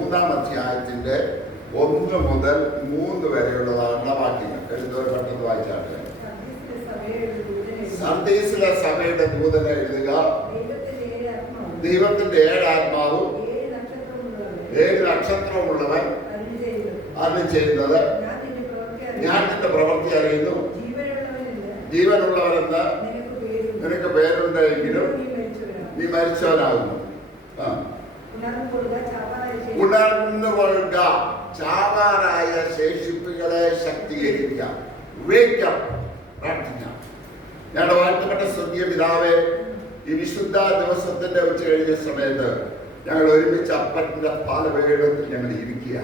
മൂന്നാം അധ്യായത്തിന്റെ 1 മുതൽ 3 വരെയുള്ളതാണ് വാക്യങ്ങൾ. എഴുതുന്നവർ പെട്ടെന്ന് വായിച്ചാട്ടെ. സർദീസിലെ സഭയുടെ ദൂതനെ എഴുതുക. ദൈവത്തിന്റെ 7 ആത്മാവും 7 നക്ഷത്രമുള്ളവൻ അത് ചെയ്യുന്നത്, ഞാൻ നിന്റെ പ്രവൃത്തി അറിയുന്നു. ജീവനുള്ളവരെന്ന് നിനക്ക് പേരുണ്ടെങ്കിലും നീ മരിച്ചവനാകുന്നു. ഉണർന്നുകൊള്ളുക, ചാവാറായ ശേഷിപ്പുകളെ ശക്തീകരിക്കാം. പ്രാർത്ഥിക്കാം. ഞങ്ങളുടെ വാഴ്ത്തപ്പെട്ട സ്വർഗീയ പിതാവേ, ഈ വിശുദ്ധ ദിവസത്തിന്റെ ഉച്ച കഴിഞ്ഞ സമയത്ത് ഞങ്ങൾ ഒരുമിച്ച് അപ്പന്റെ പാലവേടത്തിൽ ഞങ്ങൾ ഇരിക്കുക.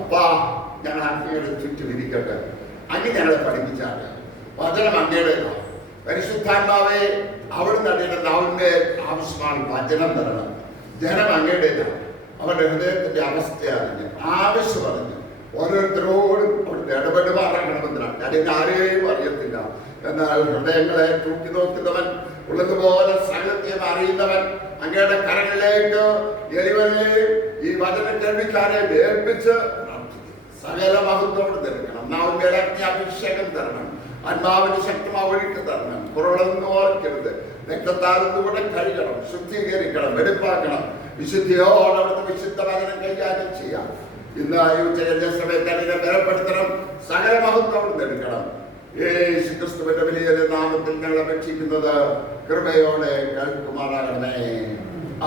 അപ്പാ, ഞങ്ങൾ അങ്ങയുടെ ചുറ്റും ഇരിക്കട്ടെ. അങ്ങ് ഞങ്ങളെ പഠിപ്പിച്ചാണ്. വചനം അങ്ങയുടേതാണ്. പരിശുദ്ധാത്മാവേ, അവിടുന്ന് അങ്ങയുടെ നാവിന്റെ ആവശ്യമാണ് വചനം തരണം. ജനം അങ്ങയുടേതാണ്. അവരുടെ ഹൃദയത്തിന്റെ അവസ്ഥ അറിഞ്ഞ് ആവശ്യം അറിഞ്ഞ് ഓരോരുത്തരോടും അവിടുത്തെ ഇടപെടുമാറാകണമെന്നാണ്. ഞാൻ ആരെയും അറിയത്തില്ല, എന്നാൽ ഹൃദയങ്ങളെ തൂക്കി നോക്കുന്നവൻ, ഉള്ളതുപോലെ സകലത്തെയും അറിയുന്നവൻ, അങ്ങയുടെ കരങ്ങളിലേക്ക് എളിവനെയും ഈ വചന കേൾവിക്കാരെ ഏൽപ്പിച്ച് സകല മഹത്വം തരണം. നാവിന്റെ അഗ്നി അഭിഷേകം തരണം. ആത്മാവിന് ശക്തമായ ഒഴുക്ക് തരണം. കുറവൊന്നും ഓർക്കരുത്. രക്തത്താലത്തുകൂടെ കഴുകണം, ശുദ്ധീകരിക്കണം, വെടിപ്പാക്കണം. വിശുദ്ധിയോടെ അവിടുത്തെ വിശുദ്ധ വചനം കൈകാര്യം ചെയ്യാം. ഇന്ന് ഈ ഉച്ചകഴിഞ്ഞ സമയത്ത് അതിനെ ബലപ്പെടുത്തണം. സകല മഹത്വം എടുക്കണം. യേശുക്രിസ്തുവിന്റെ വലിയ നാമത്തിൽ ഞങ്ങൾ അപേക്ഷിക്കുന്നത് കൃപയോടെ കേൾക്കുമാറാകണമേ.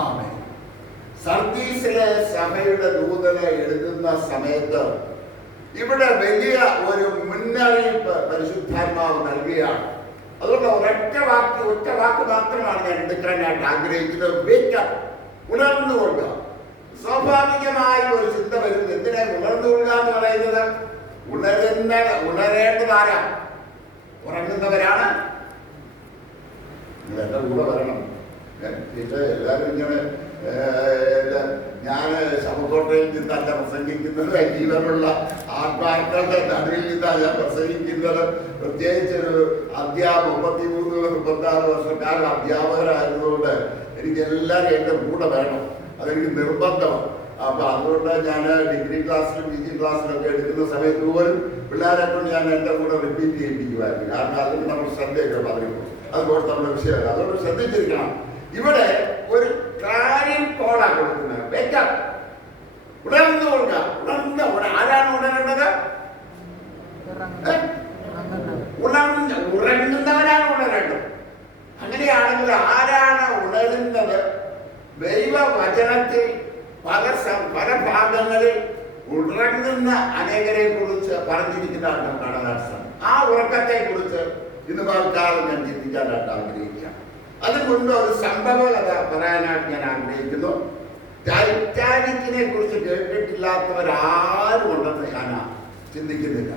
ആമേൻ. സർദീസിലെ സഭയുടെ ദൂതനെ എഴുതുന്ന സമയത്ത് ഇവിടെ വലിയ ഒരു മുന്നറിയിപ്പ് പരിശുദ്ധാത്മാവ് നൽകുകയാണ്. അതുകൊണ്ട് ഒറ്റ വാക്ക് മാത്രമാണ് ഞാൻ എടുക്കാനായിട്ട് ആഗ്രഹിക്കുന്നത്. വേക്കപ്പ്, ഉണർന്നുകൊള്ളുക. സ്വാഭാവികമായ ഒരു ചിന്ത വരുന്നത് എന്തിനാ ഉണർന്നുകൊള്ളുക എന്ന് പറയുന്നത്? ഉണരേണ്ടതാരാ? ഉറങ്ങുന്നവരാണ്. എന്റെ കൂടെ വരണം. എല്ലാവരും ഇങ്ങനെ ഞാൻ ശവക്കോട്ടയിൽ നിന്നല്ല പ്രസംഗിക്കുന്നത്, ജീവനുള്ള ആത്മാക്കളുടെ നടുവിൽ നിന്നാണ് ഞാൻ പ്രസംഗിക്കുന്നത്. പ്രത്യേകിച്ചൊരു 33-36 വർഷക്കാലം അധ്യാപകരായതുകൊണ്ട് എനിക്ക് എല്ലാവരും എൻ്റെ കൂടെ വേണം. അതെനിക്ക് നിർബന്ധമാണ്. അപ്പൊ അതുകൊണ്ട് ഞാൻ ഡിഗ്രി ക്ലാസ്സിലും PG ക്ലാസ്സിലും ഒക്കെ എടുക്കുന്ന സമയത്ത് പോലും പിള്ളേരെ കൊണ്ട് ഞാൻ എൻ്റെ കൂടെ റിപ്പീറ്റ് ചെയ്യിപ്പിക്കുമായിരുന്നു. കാരണം അതിന് നമ്മൾ ശ്രദ്ധയൊക്കെ പറഞ്ഞു. അതുപോലെ നമ്മുടെ വിഷയമല്ല. അതുകൊണ്ട് ശ്രദ്ധിച്ചിരിക്കണം. ഇവിടെ ഒരു കാര്യം കോളാ കൊടുക്കുന്നത്. വേക്കപ്പ്, ഉണർന്നുകൊള്ളുക. ആരാണ് ഉണരേണ്ടത്? ഉറങ്ങുന്നവരാണ് ഉണരേണ്ടത്. അങ്ങനെയാണെങ്കിൽ ആരാണ് ഉണരുന്നത്? ദൈവവചനത്തിൽ പല ഭാഗങ്ങളിൽ ഉറങ്ങുന്ന അനേകരെ കുറിച്ച് പറഞ്ഞിരിക്കുന്നതാണ് കാണാൻ സാധിക്കും. ആ ഉറക്കത്തെ കുറിച്ച് ഇന്ന് പലക്കാലം ഞാൻ ചിന്തിക്കാനായിട്ട് ആഗ്രഹിക്കാം. അതുകൊണ്ട് ഒരു സംഭവകഥ പറയാനായിട്ട് ഞാൻ ആഗ്രഹിക്കുന്നു. ടൈറ്റാനിക്കിനെ കുറിച്ച് കേട്ടിട്ടില്ലാത്തവരാരും ഉണ്ടെന്ന് ഞാൻ ചിന്തിക്കുന്നില്ല.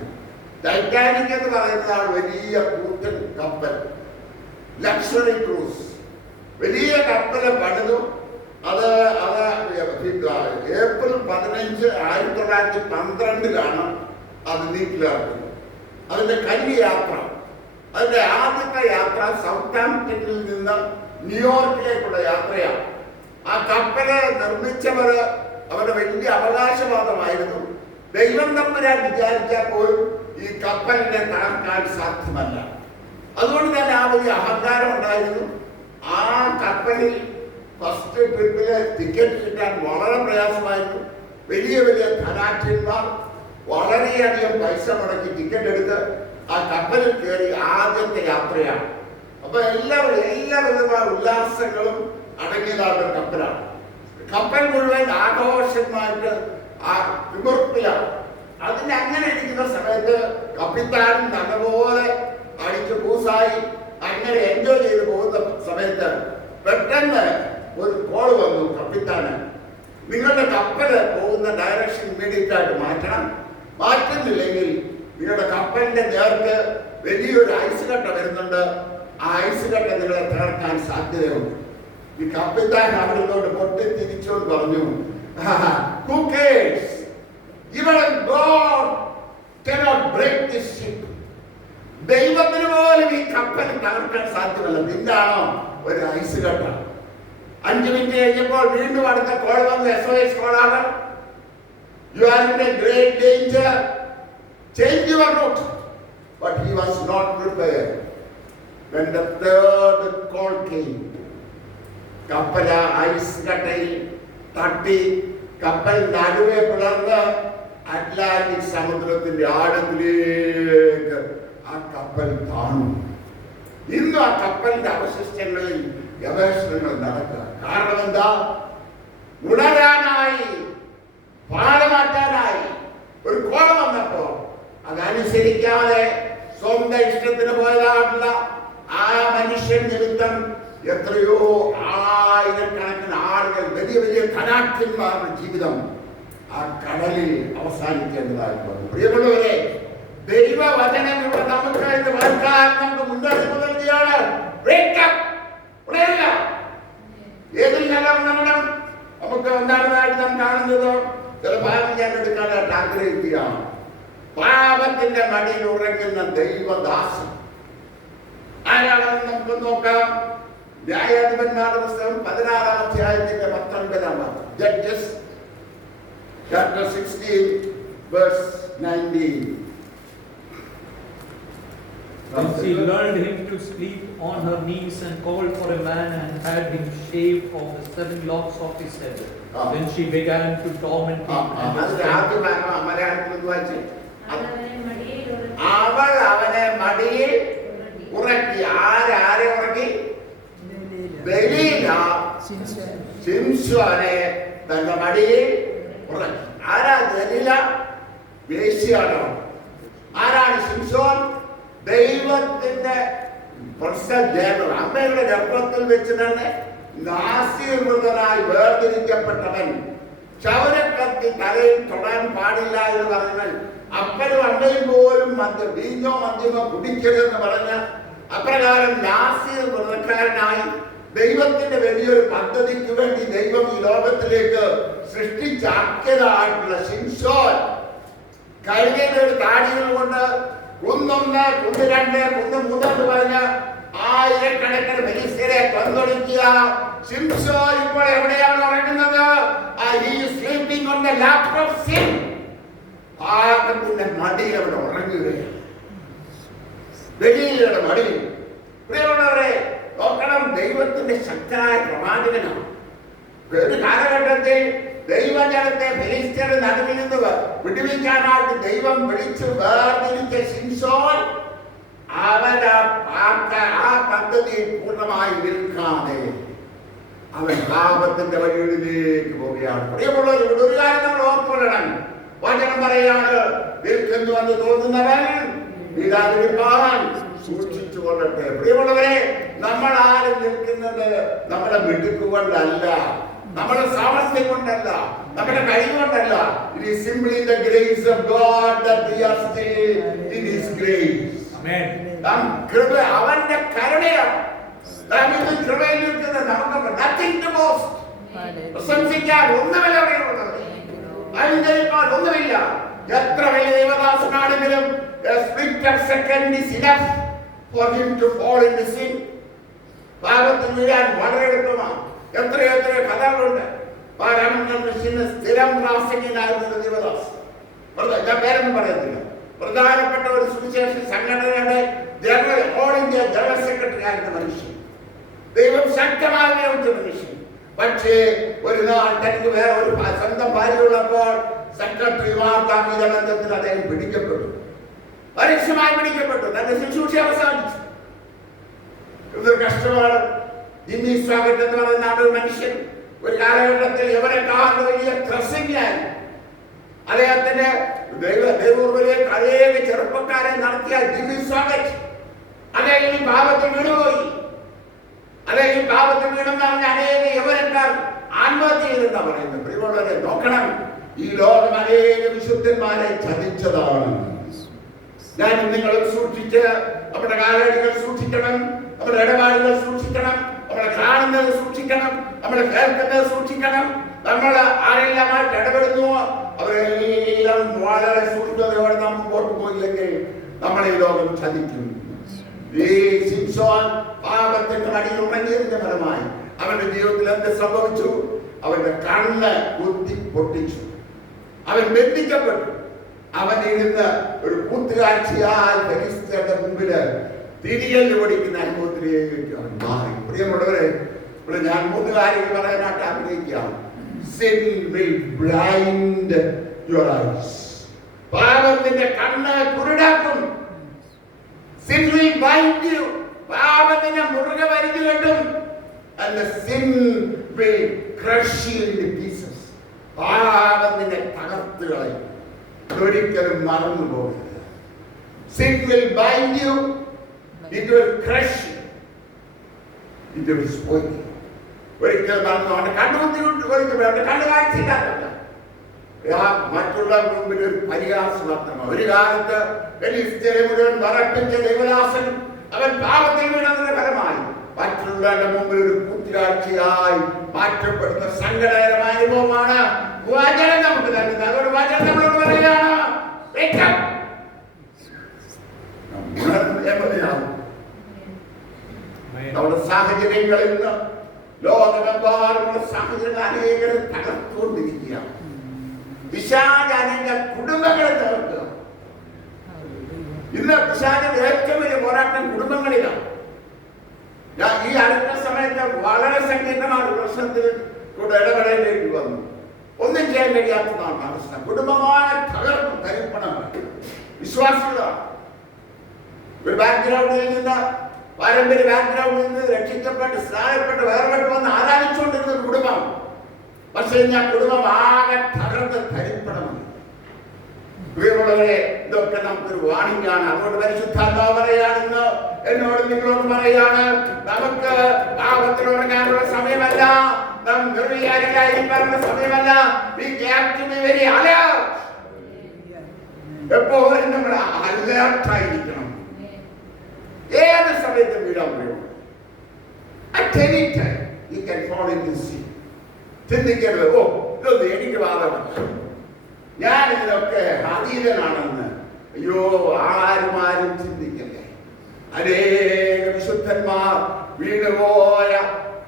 ടൈറ്റാനിക് എന്ന് പറയുന്നതാണ് വലിയ കൂറ്റൻ കപ്പൽ, ലക്ഷറി ക്രൂസ്. വലിയ കപ്പല് പണിതു. അത് ഏപ്രിൽ 15, 1912 അത് നീക്കിലിറക്കുന്നത്. അതിന്റെ കന്യാത്ര, അതിന്റെ ആദ്യത്തെ യാത്ര സൗത്താംപ്ടണിൽ നിന്ന് ന്യൂയോർക്കിലേക്കുള്ള യാത്രയാണ്. ആ കപ്പല് നിർമ്മിച്ചവര് അവരുടെ വലിയ അവകാശവാദമായിരുന്നു. ദൈവം തമ്പുരാൻ വിചാരിച്ചാൽ പോലും ഈ കപ്പലിനെ തകർക്കാൻ സാധ്യമല്ല. അതുകൊണ്ട് തന്നെ ആ വലിയ അഹങ്കാരം ഉണ്ടായിരുന്നു. ആ കപ്പലിൽ ഫസ്റ്റ് ട്രിപ്പില് ടിക്കറ്റ് കിട്ടാൻ വളരെ പ്രയാസമായിരുന്നു. വലിയ വലിയ ധനാഠ്യന്മാർ വളരെയധികം പൈസ മുടക്കി ടിക്കറ്റ് എടുത്ത് ആ കപ്പലിൽ കയറി ആദ്യത്തെ യാത്രയാണ്. അപ്പൊ എല്ലാവിധമായ ഉല്ലാസങ്ങളും അടങ്ങിയതാണ് കപ്പലാണ്. കപ്പൽ മുഴുവൻ ആഘോഷമായിട്ട് ആ വിമുക്തിയാണ്. അതിന് അങ്ങനെ ഇരിക്കുന്ന സമയത്ത് കപ്പിത്താൻ നല്ലപോലെ അടിച്ച് പൂസായി അങ്ങനെ എൻജോയ് ചെയ്ത് പോകുന്ന സമയത്ത് പെട്ടെന്ന് ഒരു കോൾ വന്നു കപ്പിത്താന്. നിങ്ങളുടെ കപ്പല് പോകുന്ന ഡയറക്ഷൻ ഇമ്മീഡിയറ്റ് ആയിട്ട് മാറ്റണം. മാറ്റുന്നില്ലെങ്കിൽ നിങ്ങളുടെ കപ്പലിന്റെ നേർക്ക് വലിയൊരു ഐസ് കട്ട വരുന്നുണ്ട്. ആ ഐസ് കട്ട നിങ്ങളെ തകർക്കാൻ സാധ്യതയുണ്ട്. ഈ കപ്പിത്താൻ അവിടെ നിന്നോട് പൊട്ടി തിരിച്ചോട് പറഞ്ഞു, Who cares? Even God cannot break this ship. ദൈവത്തിന് പോലും ഈ കപ്പൽ തകർക്കാൻ സാധ്യമല്ല. നിന്നാണോ ഒരു ഐസ് കട്ട? 5 മിനിറ്റ് കഴിഞ്ഞപ്പോൾ വീണ്ടും അടുത്ത കോൾ വന്നു. SOS കോളാണ്. You are in a great danger. Change your route. But he was not prepared. When the third call came, കപ്പൽ ഐസ് കട്ടയിൽ തട്ടി കപ്പൽ നടുവെ പിളർന്ന് അറ്റ്ലാന്റിക് സമുദ്രത്തിന്റെ ആഴത്തിലേക്ക് ആ കപ്പൽ താണു. ഇന്നും ആ കപ്പലിന്റെ അവശിഷ്ടങ്ങളിൽ ഗവേഷണങ്ങൾ നടക്കുക. കാരണം എന്താ? ഉണരാനായി, പാഠമാറ്റാനായി ഒരു കോളം വന്നപ്പോ അതനുസരിക്കാതെ സ്വന്തം ഇഷ്ടത്തിന് പോയതാണല്ല ആ മനുഷ്യൻ നിമിത്തം എത്രയോ ആയിരക്കണക്കിന് ആളുകൾ, വലിയ വലിയ ധനാഠ്യന്മാരുടെ ജീവിതം ആ കടലിൽ അവസാനിക്കേണ്ടതായി വന്നു. പ്രിയമുള്ളവരെ, ദൈവവചനം ഇവിടെ നമുക്ക് ഇത് വായിക്കാൻ നമുക്ക് മുന്നറിയിപ്പ് നൽകിയാണ്. ഏതിൽ നല്ല ഉണരണം? നമുക്ക് എന്താണെന്നായിട്ട് നാം കാണുന്നത് ചില ഭാഗം ഞാൻ എടുക്കാനായിട്ട് ആഗ്രഹിക്കുകയാണ്. പാപത്തിന്റെ മടിയിൽ ഉറങ്ങുന്ന ദൈവദാസൻ ആരാണെന്ന് നമുക്ക് നോക്കാം. ന്യായാധിപന്മാരുടെ പുസ്തകം 16-ാം അധ്യായത്തിന്റെ 19-ാം വാക്യം. Judges chapter 16 verse 19. And she lulled him to sleep on her knees and called for a man and had him shave off the 7 locks of his head. Then she began to torment him. അവൾ അവനെ മടിയിൽ ഉറക്കി. ആരെ ഉറക്കി? ദലീല ശിംശോനെ തന്റെ മടിയിൽ ഉറക്കി. ആരാ ദലീല? വേശ്യയാണോ? ആരാണ് ശിംശോൻ? ദൈവത്തിന്റെ അമ്മയുടെ ഗർഭത്തിൽ വെച്ച് തന്നെ നാസീർവൃതനായി വേർതിരിക്കപ്പെട്ടവൻ. ക്ഷൗരക്കത്തി തലയിൽ തൊടാൻ പാടില്ല എന്ന് പറഞ്ഞാൽ അപ്പനും അമ്മയും പോലും വീഞ്ഞോ മദ്യമോ കുടിക്കരുതെന്ന് പറഞ്ഞ അപ്രകാരം നാസീർ വ്രതക്കാരനായി ദൈവത്തിന്റെ വലിയൊരു പദ്ധതിക്ക് വേണ്ടി ദൈവം ഈ ലോകത്തിലേക്ക് സൃഷ്ടിച്ചാക്കിയതായിട്ടുള്ള ശിംശോൻ കഴുകയുടെ ഒരു താടികൾ കൊണ്ട് കുന്നൊന്ന്, കുന്ന് രണ്ട്, കുന്ന് മൂന്നെന്ന് പറഞ്ഞ് ആയിരക്കണക്കിന് ഫെലിസ്ത്യരെ കൊന്നൊടുക്കിയ ശിംശോൻ ഇപ്പോൾ എവിടെയാണ് ഉറങ്ങുന്നത്? Sleeping on the lap of sin. പാപത്തിന്റെ മടിയിൽ അവിടെ ഉറങ്ങുകയാണ്. ദലീലയുടെ മടിയിൽ. പ്രിയമുള്ളവരെ, നോക്കണം, ദൈവത്തിന്റെ ശക്തനായ പ്രവാചകനാണ്. ഒരു കാലഘട്ടത്തിൽ ദൈവജനത്തെ ഫെലിസ്ത്യരുടെ നടുവിൽ നിന്ന് വിടുവിക്കാനായിട്ട് ദൈവം വിളിച്ചു വേർതിരിച്ച ശിംശോൻ അവന്റെ ആ പദ്ധതി പൂർണ്ണമായി നിൽക്കാതെ അവൻ പാപത്തിന്റെ വഴികളിലേക്ക് പോവുകയാണ്. പ്രിയമുള്ളവർ, ഇവിടെ ഒരു കാര്യം നമ്മൾ ഓർത്തുകൊള്ളണം. വചനം പറയാണ്, നിൽക്കുന്നു എന്ന് തോന്നുന്നവൻ വീഴാതിരിക്കാൻ സൂക്ഷിച്ചു കൊള്ളട്ടെ. പ്രിയമുള്ളവരെ, നമ്മൾ ആരും നിൽക്കുന്നത് നമ്മുടെ മിടുക്കുകൊണ്ടല്ല, നമ്മുടെ സാമർത്ഥ്യം കൊണ്ടല്ല, നമ്മുടെ കഴിവുകൊണ്ടല്ല. It is simply the grace of God that we are still in His grace. Amen. കൃപ അവന്റെ കരുണയാണ്. നാം ഇന്ന് കൃപയിൽ നിൽക്കുന്നത് നമുക്ക് nothing to boast. പ്രശംസിക്കാൻ ഒന്നുമില്ല. അഹങ്കരിക്കാൻ ഒന്നുമില്ല. എത്ര വലിയ ദൈവദാസനാണെങ്കിലും a split of second is enough for him to fall into sin. പാപത്തിൽ വീഴാൻ വളരെ എളുപ്പമാണ്. എത്ര കഥകളുണ്ട്. സ്ഥിരം പ്രാസംഗികനായിരുന്ന ദൈവദാസൻ, ഞാൻ പേരൊന്നും പറയത്തില്ല, പ്രധാനപ്പെട്ട ഒരു സുവിശേഷ സംഘടനയുടെ ഓൾ ഇന്ത്യ ജനറൽ സെക്രട്ടറി ആയിരുന്ന മനുഷ്യൻ, ദൈവം ശക്തമായി നിയോഗിച്ച മനുഷ്യൻ. പക്ഷേ ഒരു നാൾ തനിക്ക് വേറെ ഒരു സ്വന്തം ഭാര്യയുള്ളപ്പോൾ സെക്രട്ടറിമാർക്കാമിത ബന്ധത്തിൽ അദ്ദേഹം പിടിക്കപ്പെട്ടു, പരസ്യമായി പിടിക്കപ്പെട്ടു, തന്റെ ശുശ്രൂഷ അവസാനിച്ചു. ഇതൊരു കഷ്ടമാണ്. ജിമ്മി സ്വാഗത് എന്ന് പറയുന്ന ഒരു മനുഷ്യൻ ഒരു കാലഘട്ടത്തിൽ ഇവരെക്കാളും വലിയ പ്രസംഗിയായി. അദ്ദേഹത്തിന്റെ ദൈവൂർവിലേക്ക് അനേക ചെറുപ്പക്കാരെ നടത്തിയ ജിമ്മി സ്വാഗത് അദ്ദേഹം ഈ പാപത്തിൽ വീണുപോയി. അദ്ദേഹം ഈ പാപത്തിൽ വീണെന്ന് പറഞ്ഞ അനേക യവനക്കാർ ആത്മഹത്യ ചെയ്തെന്നാ പറയുന്നത്. പ്രിയമുള്ളവരെ, നോക്കണം, ഈ ലോകം അനേക വിശുദ്ധന്മാരെ ചതിച്ചതാണ്. ഞാൻ നിങ്ങളും സൂക്ഷിച്ച് നമ്മുടെ കാലടികൾ സൂക്ഷിക്കണം, നമ്മുടെ ഇടപാടുകൾ സൂക്ഷിക്കണം, നമ്മളെ കാണുന്നത് സൂക്ഷിക്കണം, നമ്മളെ കേൾക്കുന്നത് സൂക്ഷിക്കണം. നമ്മൾ ആരെല്ലാമായിട്ട് ഇടപെടുന്നു അവരെല്ലാം വളരെ സൂക്ഷ്മതയോടെ നാം മുമ്പോട്ട് പോയില്ലെങ്കിൽ നമ്മളെ ഈ ലോകം ചതിക്കും. ഈ ശിംശോൻ പാപത്തിന്റെ അടിയിൽ ഉറങ്ങിയതിന്റെ ഫലമായി അവന്റെ ജീവിതത്തിൽ എന്ത് സംഭവിച്ചു? അവന്റെ കണ്ണ് കുത്തി പൊട്ടിച്ചു. അവൻ ബന്ധിക്കപ്പെട്ടു. അവൻ ഇരുന്ന് ഒരു കൂത്തുകാഴ്ചയാൽ ഫെലിസ്ത്യരുടെ മുമ്പില് തിരികെ ഓടിക്കുന്ന അനുഭവത്തിലേക്ക് അവൻ മാറി. പ്രിയമുള്ളവരെ, ഇവിടെ ഞാൻ 3 കാര്യങ്ങൾ പറയാനായിട്ട് ആഗ്രഹിക്കാം. Sin will blind your eyes. പാപം നിന്റെ കണ്ണ് കുരുടാക്കും. Sin will bind you. പാപം നിന്നെ മുറുകെ വലിച്ചു കെട്ടും. And the sin will crush you into pieces. പാപം നിന്നെ തകർത്ത് കളയും. ഒരിക്കലും മറന്നു പോകരുത്. Sin will bind you. It will crush you. It will spoil you. ഒരിക്കലും മറന്നു അവന്റെ കണ്ണുകുത്തി അവന്റെ കണ്ണ് കാഴ്ചയില്ലാത്തല്ല. മറ്റുള്ള മുമ്പിൽ ഒരു പരിഹാസമാത്രമാണ്. ഒരു കാലത്ത് ഫെലിസ്ത്യരെ മുഴുവൻ വറപ്പിച്ച ദൈവദാസൻ അവൻ പാപത്തിൽ വീണതിന്റെ ഫലമായി മറ്റുള്ളവരുടെ മുമ്പിൽ ഒരു കൂത്തുകാഴ്ചയായി മാറ്റപ്പെടുന്ന സങ്കടകരമായ അനുഭവമാണ് വചനം നമുക്ക് തരുന്നത്. അതുകൊണ്ട് വചനം നമ്മളോട് പറയുകയാണ്, നമ്മുടെ സാഹചര്യങ്ങളിൽ നിന്ന് ലോകമെമ്പാടുമുള്ള സാഹചര്യങ്ങൾ അനേകരെ തകർത്തുകൊണ്ടിരിക്കുകയാണ്. പിശാചിന്റെ കുടുംബങ്ങളെ തകർക്കുക. ഇന്ന് പിശാചിന്റെ ഏറ്റവും വലിയ പോരാട്ടം കുടുംബങ്ങളിലാണ്. ഞാൻ ഈ അടുത്ത സമയത്ത് വളരെ സങ്കീർണമായ പ്രശ്നത്തിൽ കൂടെ ഇടപെടേണ്ടി വന്നു. ഒന്നും ചെയ്യാൻ കഴിയാത്തതാണ് അവസ്ഥ. കുടുംബമായ തകർപ്പ് തരിപ്പണമാണ്. വിശ്വാസികളാണ്. ഒരു ബാക്ക്ഗ്രൗണ്ടിൽ നിന്ന്, പാരമ്പര്യ ബാക്ക്ഗ്രൗണ്ടിൽ നിന്ന് രക്ഷിക്കപ്പെട്ട് സ്നാനപ്പെട്ട് വേർപെട്ട് വന്ന് ആരാധിച്ചുകൊണ്ടിരുന്ന കുടുംബം. പക്ഷേ ഞാൻ കുടുംബം ആകെ തകർന്ന് തരിപ്പണമാണ്. പ്രിയമുള്ളവരെ, ഇതൊക്കെ നമുക്കൊരു വാണിംഗ് ആണ്. അതുകൊണ്ട് പരിശുദ്ധാത്മാവ് പറയാണെന്ന് എന്നോട് നിങ്ങളോട് പറയാണ്, നമുക്ക് പാപത്തിൽ ഉറങ്ങാനുള്ള സമയമല്ല, നാം നിർവികാരികളായിരിക്കാനുള്ള സമയമല്ല. എപ്പോഴും നമ്മൾ അലേർട്ടായിരിക്കണം. ഏത് സമയത്തും വീഴാൻ കഴിയും. ചിന്തിക്കരുത്, ഓ ഇതൊന്നും എനിക്ക് ബാധകമല്ല, ഞാൻ ഇതിലൊക്കെ അതീതനാണെന്ന്. അയ്യോ, ആരും ചിന്തിക്കല്ലേ. അനേക വിശുദ്ധന്മാർ വീണുപോയ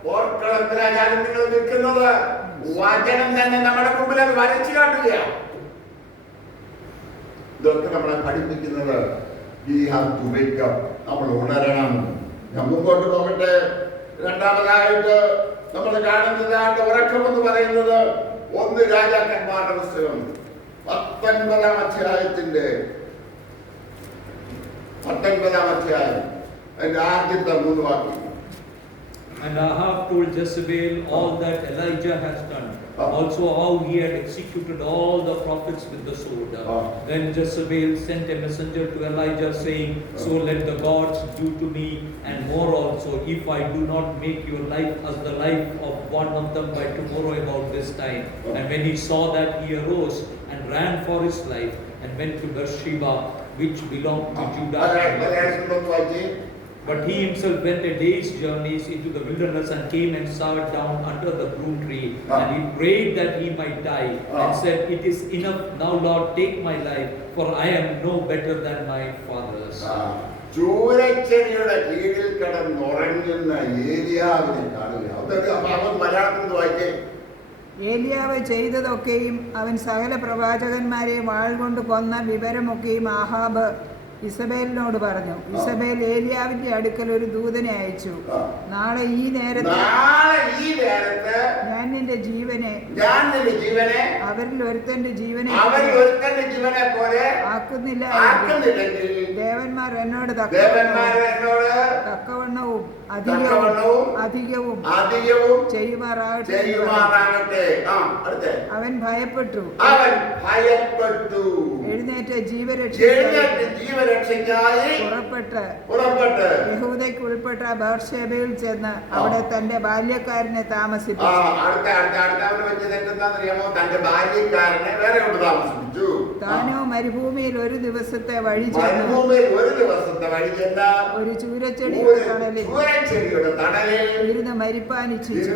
പോർക്കളത്തിലാണ് ഞാൻ നിങ്ങൾ നിൽക്കുന്നത്. വചനം തന്നെ നമ്മുടെ മുമ്പിൽ അത് വരച്ചു കാട്ടുകയാണ്. ഇതൊക്കെ നമ്മളെ പഠിപ്പിക്കുന്നത് നമ്മൾ ഉണരണം. ഞാൻ മുമ്പോട്ട് പോകട്ടെ. രണ്ടാമതായിട്ട് നമ്മൾ കാണുന്നത് ഉറക്കം എന്ന് പറയുന്നത് 1 രാജാക്കന്മാരുടെ പുസ്തകം 19-ാം അധ്യായത്തിന്റെ 19-ാം അധ്യായം അതിന്റെ ആദ്യത്തെ 3 വാക്യം. And Ahab told Jezebel all that Elijah has done, also how he had executed all the prophets with the sword. Then Jezebel sent a messenger to Elijah, saying, So let the gods do to me, and more also, if I do not make your life as the life of one of them by tomorrow about this time. And when he saw that, he arose and ran for his life, and went to Beersheba, which belonged to Judah. But he himself went a day's journey into the wilderness and came and sat down under the broom tree. And he prayed that he might die, and said, It is enough now, Lord, take my life, for I am no better than my fathers. ചൂരച്ചെടിയുടെ കീഴിൽ കിടന്നുറങ്ങുന്ന ഏലിയാവിനെ കാണുക. അതൊക്കെ അവൻ മലയാളത്തിൽ വായിക്കേ. ഏലിയാവ് ചെയ്തതൊക്കെയും അവൻ സകല പ്രവാചകന്മാരെ വാൾ കൊണ്ട് കൊന്ന വിവരമൊക്കെയും ആഹാബ് ഇസബേലിനോട് പറഞ്ഞു. ഇസബേൽ ഏലിയാവിന്റെ അടുക്കൽ ഒരു ദൂതനെ അയച്ചു. നാളെ ഈ നേരത്ത് ഞാൻ നിന്റെ ജീവനെ അവരിൽ ഒരുത്തന്റെ ജീവനെ പോലെ ആക്കുന്നില്ല. ദേവന്മാർ എന്നോട് തക്കവണ്ണവും അധികവും ചെയ്യുമാറാകട്ടെ. അവൻ ഭയപ്പെട്ടു. എഴുന്നേറ്റ് ജീവരക്ഷയ്ക്കായി പുറപ്പെട്ട് യഹൂദയ്ക്ക് ഉൾപ്പെട്ട ബേർശേബയിൽ ചെന്ന് അവിടെ തന്റെ ബാല്യക്കാരനെ താമസിപ്പിച്ചു. താനോ മരുഭൂമിയിൽ ഒരു ദിവസത്തെ വഴി ചെന്ന് ഒരു ചൂരച്ചെടിയുടെ തണലിൽ ഇരുന്ന് മരിപ്പാനിച്ഛിച്ചു.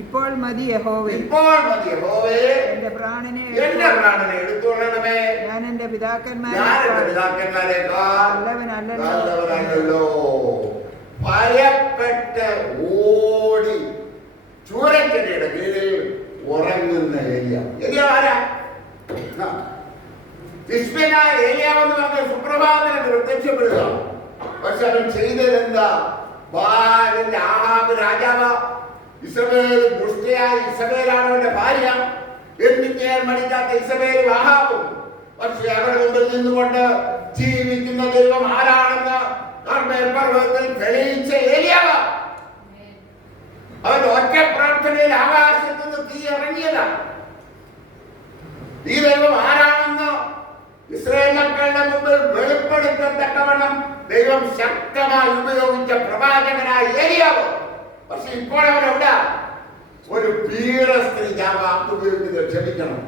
ഇപ്പോൾ മതി യഹോവേ, എന്റെ പ്രാണനെ എടുത്തുകൊള്ളണമേ. ഞാൻ എന്റെ പിതാക്കന്മാരെക്കാൾ നല്ലവനല്ലല്ലോ. ഭയപ്പെട്ട് ഓടി ചൂരച്ചെടിയുടെ കീഴിൽ ഏലിയ ആരാ? തിശ്ബിനായ ഏലിയാവെന്ന് പറഞ്ഞ സുപ്രഭാതത്തിന് പ്രത്യക്ഷപ്പെടുക. പക്ഷെ അവൻ ചെയ്തത് എന്താ? ബാലിന്റെ ആഹാബ് രാജാവ്, ഇസബേൽ ദുഷ്ടയായ ഇസബേലാണ് അവന്റെ ഭാര്യ. എന്നിക്കാൻ മടിക്കാത്ത ഇസബേൽ ആഹാബും. പക്ഷെ അവരുടെ മുമ്പിൽ നിന്നുകൊണ്ട് ജീവിക്കുന്ന ദൈവം ആരാണെന്ന് കർമ്മേൽ പർവ്വതത്തിൽ തെളിയിച്ച ഏലിയാവ്. അവൻ ഒറ്റ പ്രാർത്ഥനയിൽ ആകാശത്ത് നിന്ന് തീ ഇറങ്ങിയതാണ്. ഈ ദൈവം ആരാണെന്ന് ഇസ്രായേൽ മക്കളുടെ മുമ്പിൽ വെളിപ്പെടുത്തത്തക്കവണ്ണം ദൈവം ശക്തമായി ഉപയോഗിച്ച പ്രവാചകനായ ഏലിയാവ്. പക്ഷെ ഇപ്പോൾ അവനെവിടെ? ഒരു പീഡ സ്ത്രീ. ഞാൻ വാക്ക് ഉപയോഗിക്കുന്നത് ക്ഷമിക്കണം,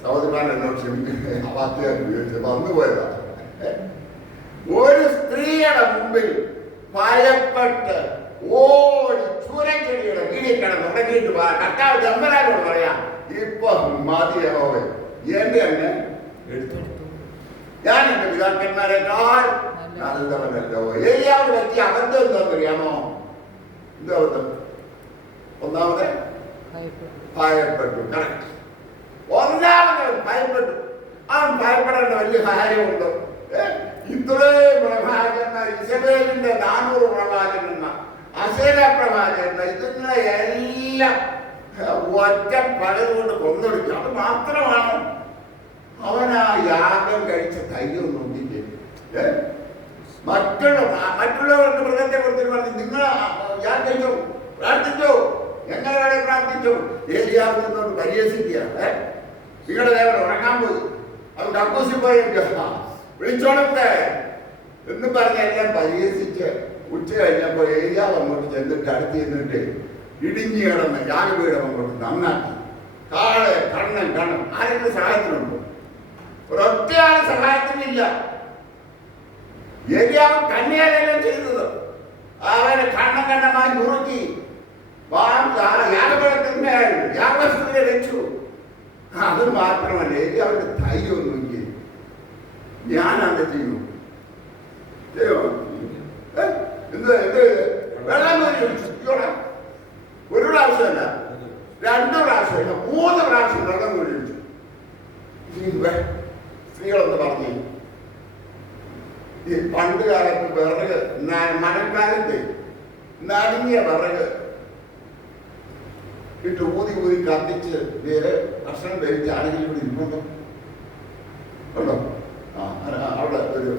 സഹോദരന്മാർ എന്നോട് ക്ഷമിക്കണം, ആ വാക്ക് ഉപയോഗിച്ചത് വന്നുപോയതാ. ഒരു സ്ത്രീയുടെ മുമ്പിൽ ഭയപ്പെട്ട് ഓടി ചുരഞ്ചെടിയുടെ വീടിൽ കിടന്ന് ഉടങ്ങിയിട്ട് കർത്താവ് ദമ്പരാനോട് പറയാം, ഇപ്പൊ മതിയാവോ, എന്റെ തന്നെ എടുത്തു, ഞാൻ എന്റെ പിതാക്കന്മാരെക്കാൾ നല്ലവനല്ലോ. ഏലിയാവിന് പറ്റിയ അബദ്ധം എന്താണെന്നറിയാമോ? എന്ത് അബദ്ധം? ഒന്നാമത് ഭയപ്പെട്ടു. കറക്റ്റ്. ഒന്നാമത് ഭയപ്പെട്ടു. അവൻ ഭയപ്പെടേണ്ട വലിയ കാര്യമുണ്ടോ? ഇത്രയും പ്രവാചകന്മാർ, ഇസബേലിന്റെ 400 പ്രവാചകന്മാർ, അസേര പ്രവാചകന്മാർ, ഇതിനെ എല്ലാം ഒറ്റ പലതുകൊണ്ട് കൊന്നൊടുക്കി. അത് മാത്രമാണ് അവൻ ആ യാഗം കഴിച്ച ധൈര്യം നോക്കിയിട്ട് മറ്റുള്ളവർക്ക് മൃഗത്തെ കൊടുത്തിട്ട് പറഞ്ഞു, നിങ്ങൾ യാഗം കഴിച്ചോ, പ്രാർത്ഥിച്ചോ, എങ്ങനെ വേണേ പ്രാർത്ഥിച്ചോ. ഏലിയാവ് നിന്നോട് പരിഹസിക്കുക. നിങ്ങളുടെ ദേവൻ ഉറങ്ങാൻ പോയി, അത് കക്കൂസിൽ പോയി വിളിച്ചോളത്തെ എന്ന് പറഞ്ഞ എല്ലാം പരിഹസിച്ച് ഉച്ച കഴിഞ്ഞപ്പോ ഏലിയാവ് അങ്ങോട്ട് ചെന്നിട്ട് അടുത്ത് ചെന്നിട്ട് ഇടിഞ്ഞു കിടന്ന് യാഗപീഠം അങ്ങോട്ട് നന്നാക്കി. കാളെ കണ്ണൻ കണ്ണം ആരെങ്കിലും സഹായത്തിനുണ്ടോ? ഒരൊറ്റയാൾ സഹായത്തിനില്ല. ഏലിയാവ് കന്യാലെല്ലാം ചെയ്തത് അവനെ കണ്ണം കണ്ണമായി മുറുക്കി യാഗപീഠത്തിന്റെ യാഗവസ്തുവിനെ വെച്ചു. അത് മാത്രമല്ല, ഏലിയാവിന്റെ ധൈര്യമൊന്നും ഇല്ല. ഞാൻ അത് ചെയ്യൂ, വെള്ളം ഒരു പ്രാവശ്യമല്ല, 2 പ്രാവശ്യമല്ല, 3 പ്രാവശ്യം വെള്ളം കുഴിച്ചു. സ്ത്രീകളെന്ന് പറഞ്ഞു, ഈ പണ്ട് കാലത്ത് വിറക്, മഴക്കാലത്ത് നനഞ്ഞ വിറക് ഇട്ട് ഊതി കത്തിച്ച് വേറെ ഭക്ഷണം കഴിച്ചാണെങ്കിൽ ഇവിടെ ഇരുന്നുണ്ടോ? ഉണ്ടോ? അവിടെ ഒരു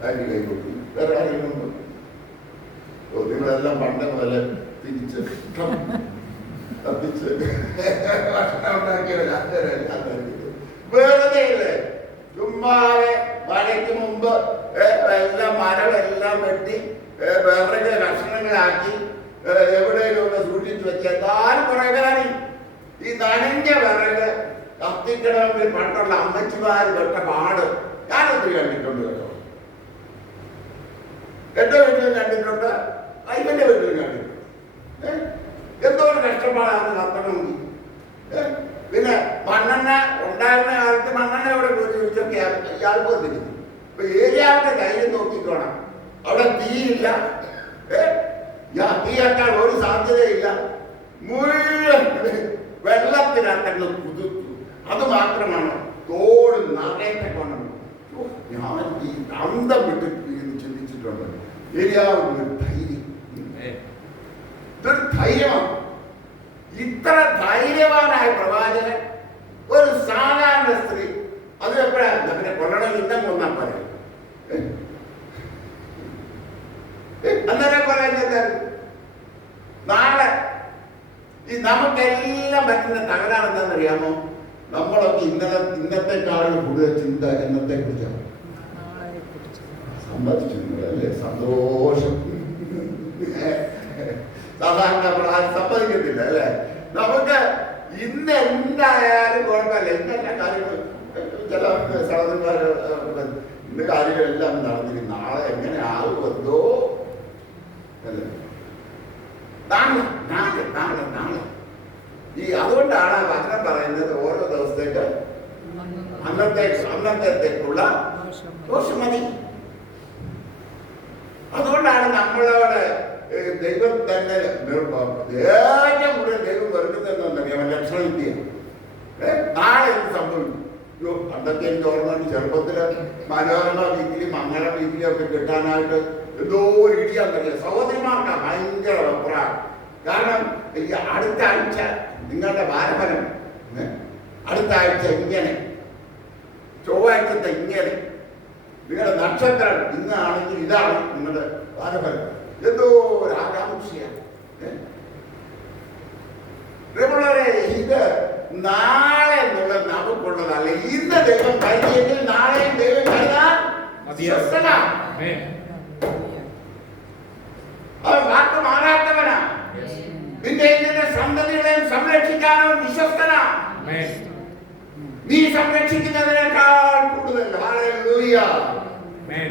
കാര്യം കൈ കൊടുത്തു. വേറെ ആരെങ്കിലും ഉണ്ടോ? നിങ്ങളെല്ലാം പണ്ട് മുതൽ തിരിച്ച് കത്തിച്ച് ഭക്ഷണം ഉണ്ടാക്കിയവരാ. വെറുതെ ഇല്ലേ? ചുമ്മാതെ മഴയ്ക്ക് മുമ്പ് എല്ലാം മരമെല്ലാം വെട്ടി വിറക് കഷ്ണങ്ങളാക്കി എവിടെയൊക്കെ സൂക്ഷിച്ചു വെച്ചാൽ താനും കുറെ കാര്യം. ഈ നനഞ്ഞ വിറക് കത്തിക്കണമെങ്കിൽ പണ്ടുള്ള അമ്മച്ചിമാർ വെട്ട പാട് ഞാനൊത്തിരി കണ്ടിട്ടുണ്ട് കേട്ടോ. എന്റെ വീട്ടിലും കണ്ടിട്ടുണ്ട്, ഇവന്റെ വീട്ടിലും കണ്ടിട്ടുണ്ട്. എന്തോ ഒരു കഷ്ടപ്പാടാണ് കത്തണമെങ്കിൽ. പിന്നെ മണ്ണെണ്ണ ഉണ്ടായിരുന്ന കാലത്ത് മണ്ണെണ്ണ ഇവിടെ പോയി ചോദിച്ചൊക്കെ ഇയാൾ പോയിരിക്കുന്നു. ഇപ്പൊ ഏരിയാവിന്റെ ധൈര്യം നോക്കിക്കോണം. അവിടെ തീയില്ല, തീയാക്കാൻ ഒരു സാധ്യതയില്ല. മുഴുവൻ വെള്ളത്തിനകത്ത് കുതിർത്തു. അത് മാത്രമാണ് തോട് നിറയെ കൊണ്ടു. ഞാൻ ഈ അന്തം വിട്ട് ചിന്തിച്ചിട്ടുണ്ട്. ഏരിയാവിന്റെ ധൈര്യം, ഇതൊരു ധൈര്യമാണ്. ഇത്ര ധൈര്യവാനായ പ്രവാചകൻ, ഒരു സാധാരണ സ്ത്രീ, അത് എപ്പോഴാണ് പിന്നെ കൊല്ലണ യുദ്ധം കൊന്നാൽ പറയാം. അന്നേരം പറയാൻ നാളെ ഈ നമുക്കെല്ലാം പറ്റുന്ന തകരാറ് എന്താണെന്നറിയാമോ? നമ്മളൊക്കെ ഇന്നത്തെക്കാളും കൂടുതൽ ചിന്ത എന്നത്തെ കുറിച്ചാണ്. സമ്മതിച്ചു അല്ലേ? സന്തോഷം. സാധാരണ നമ്മൾ ആരും സമ്മതിക്കത്തില്ല അല്ലേ? നമുക്ക് ഇന്ന് എന്തായാലും കുഴപ്പമില്ല, ഇന്നെല്ലാം കാര്യങ്ങൾ ചില സഹോദരന്മാർ ഇന്ന് കാര്യങ്ങളെല്ലാം നടന്നിരിക്കും. നാളെ എങ്ങനെ ആകുമെന്തോ അല്ലേ? നാളെ നാളെ നാളെ നാളെ ഈ അതുകൊണ്ടാണ് വചനം പറയുന്നത് ഓരോ ദിവസത്തേക്ക് അന്നത്തേക്കുള്ള ദോഷം മതി. അതുകൊണ്ടാണ് നമ്മളോട് ദൈവം തന്നെ ഏറ്റവും കൂടുതൽ ദൈവം വെറുക്കുന്നതെന്നറിയാമോ? നാളെ എന്ത് സംഭവിക്കും? അയ്യോ, പണ്ടൊക്കെ എനിക്ക് ഓർമ്മയുണ്ട് ചെറുപ്പത്തില് മനോരമ വീക്കിലി മംഗള വീക്കിലി ഒക്കെ കിട്ടാനായിട്ട് എന്തോ ഒരു ഇടിയാന്നറിയാം. സഹോദരിമാർക്കാ ഭയങ്കര വെപ്രാളം. കാരണം ഈ അടുത്ത ആഴ്ച നിങ്ങളുടെ വാരഫലം, അടുത്ത ആഴ്ച ഇങ്ങനെ, ചൊവ്വാഴ്ചത്തെ ഇങ്ങനെ, നിങ്ങളുടെ നക്ഷത്രം ഇന്നാണെങ്കിൽ ഇതാണ് നിങ്ങളുടെ വാരഫലം. എന്തോ ഒരു ആകാംക്ഷയാണ്. ഇത് നാളെ എന്നുള്ളത് നമുക്കുള്ളതല്ല. ഇന്ന് ദൈവം കരുതിയെങ്കിൽ നാളെയും ദൈവം കരുതാൻ അവൻ വാക്ക് മാറാത്തവനാ. നിന്റെ ഇതിന്റെ സന്തതികളെയും സംരക്ഷിക്കാനവൻ വിശ്വസ്തനാ. നീ സംരക്ഷിക്കുന്നതിനേക്കാൾ കൂടുതൽ ഹല്ലേലൂയ,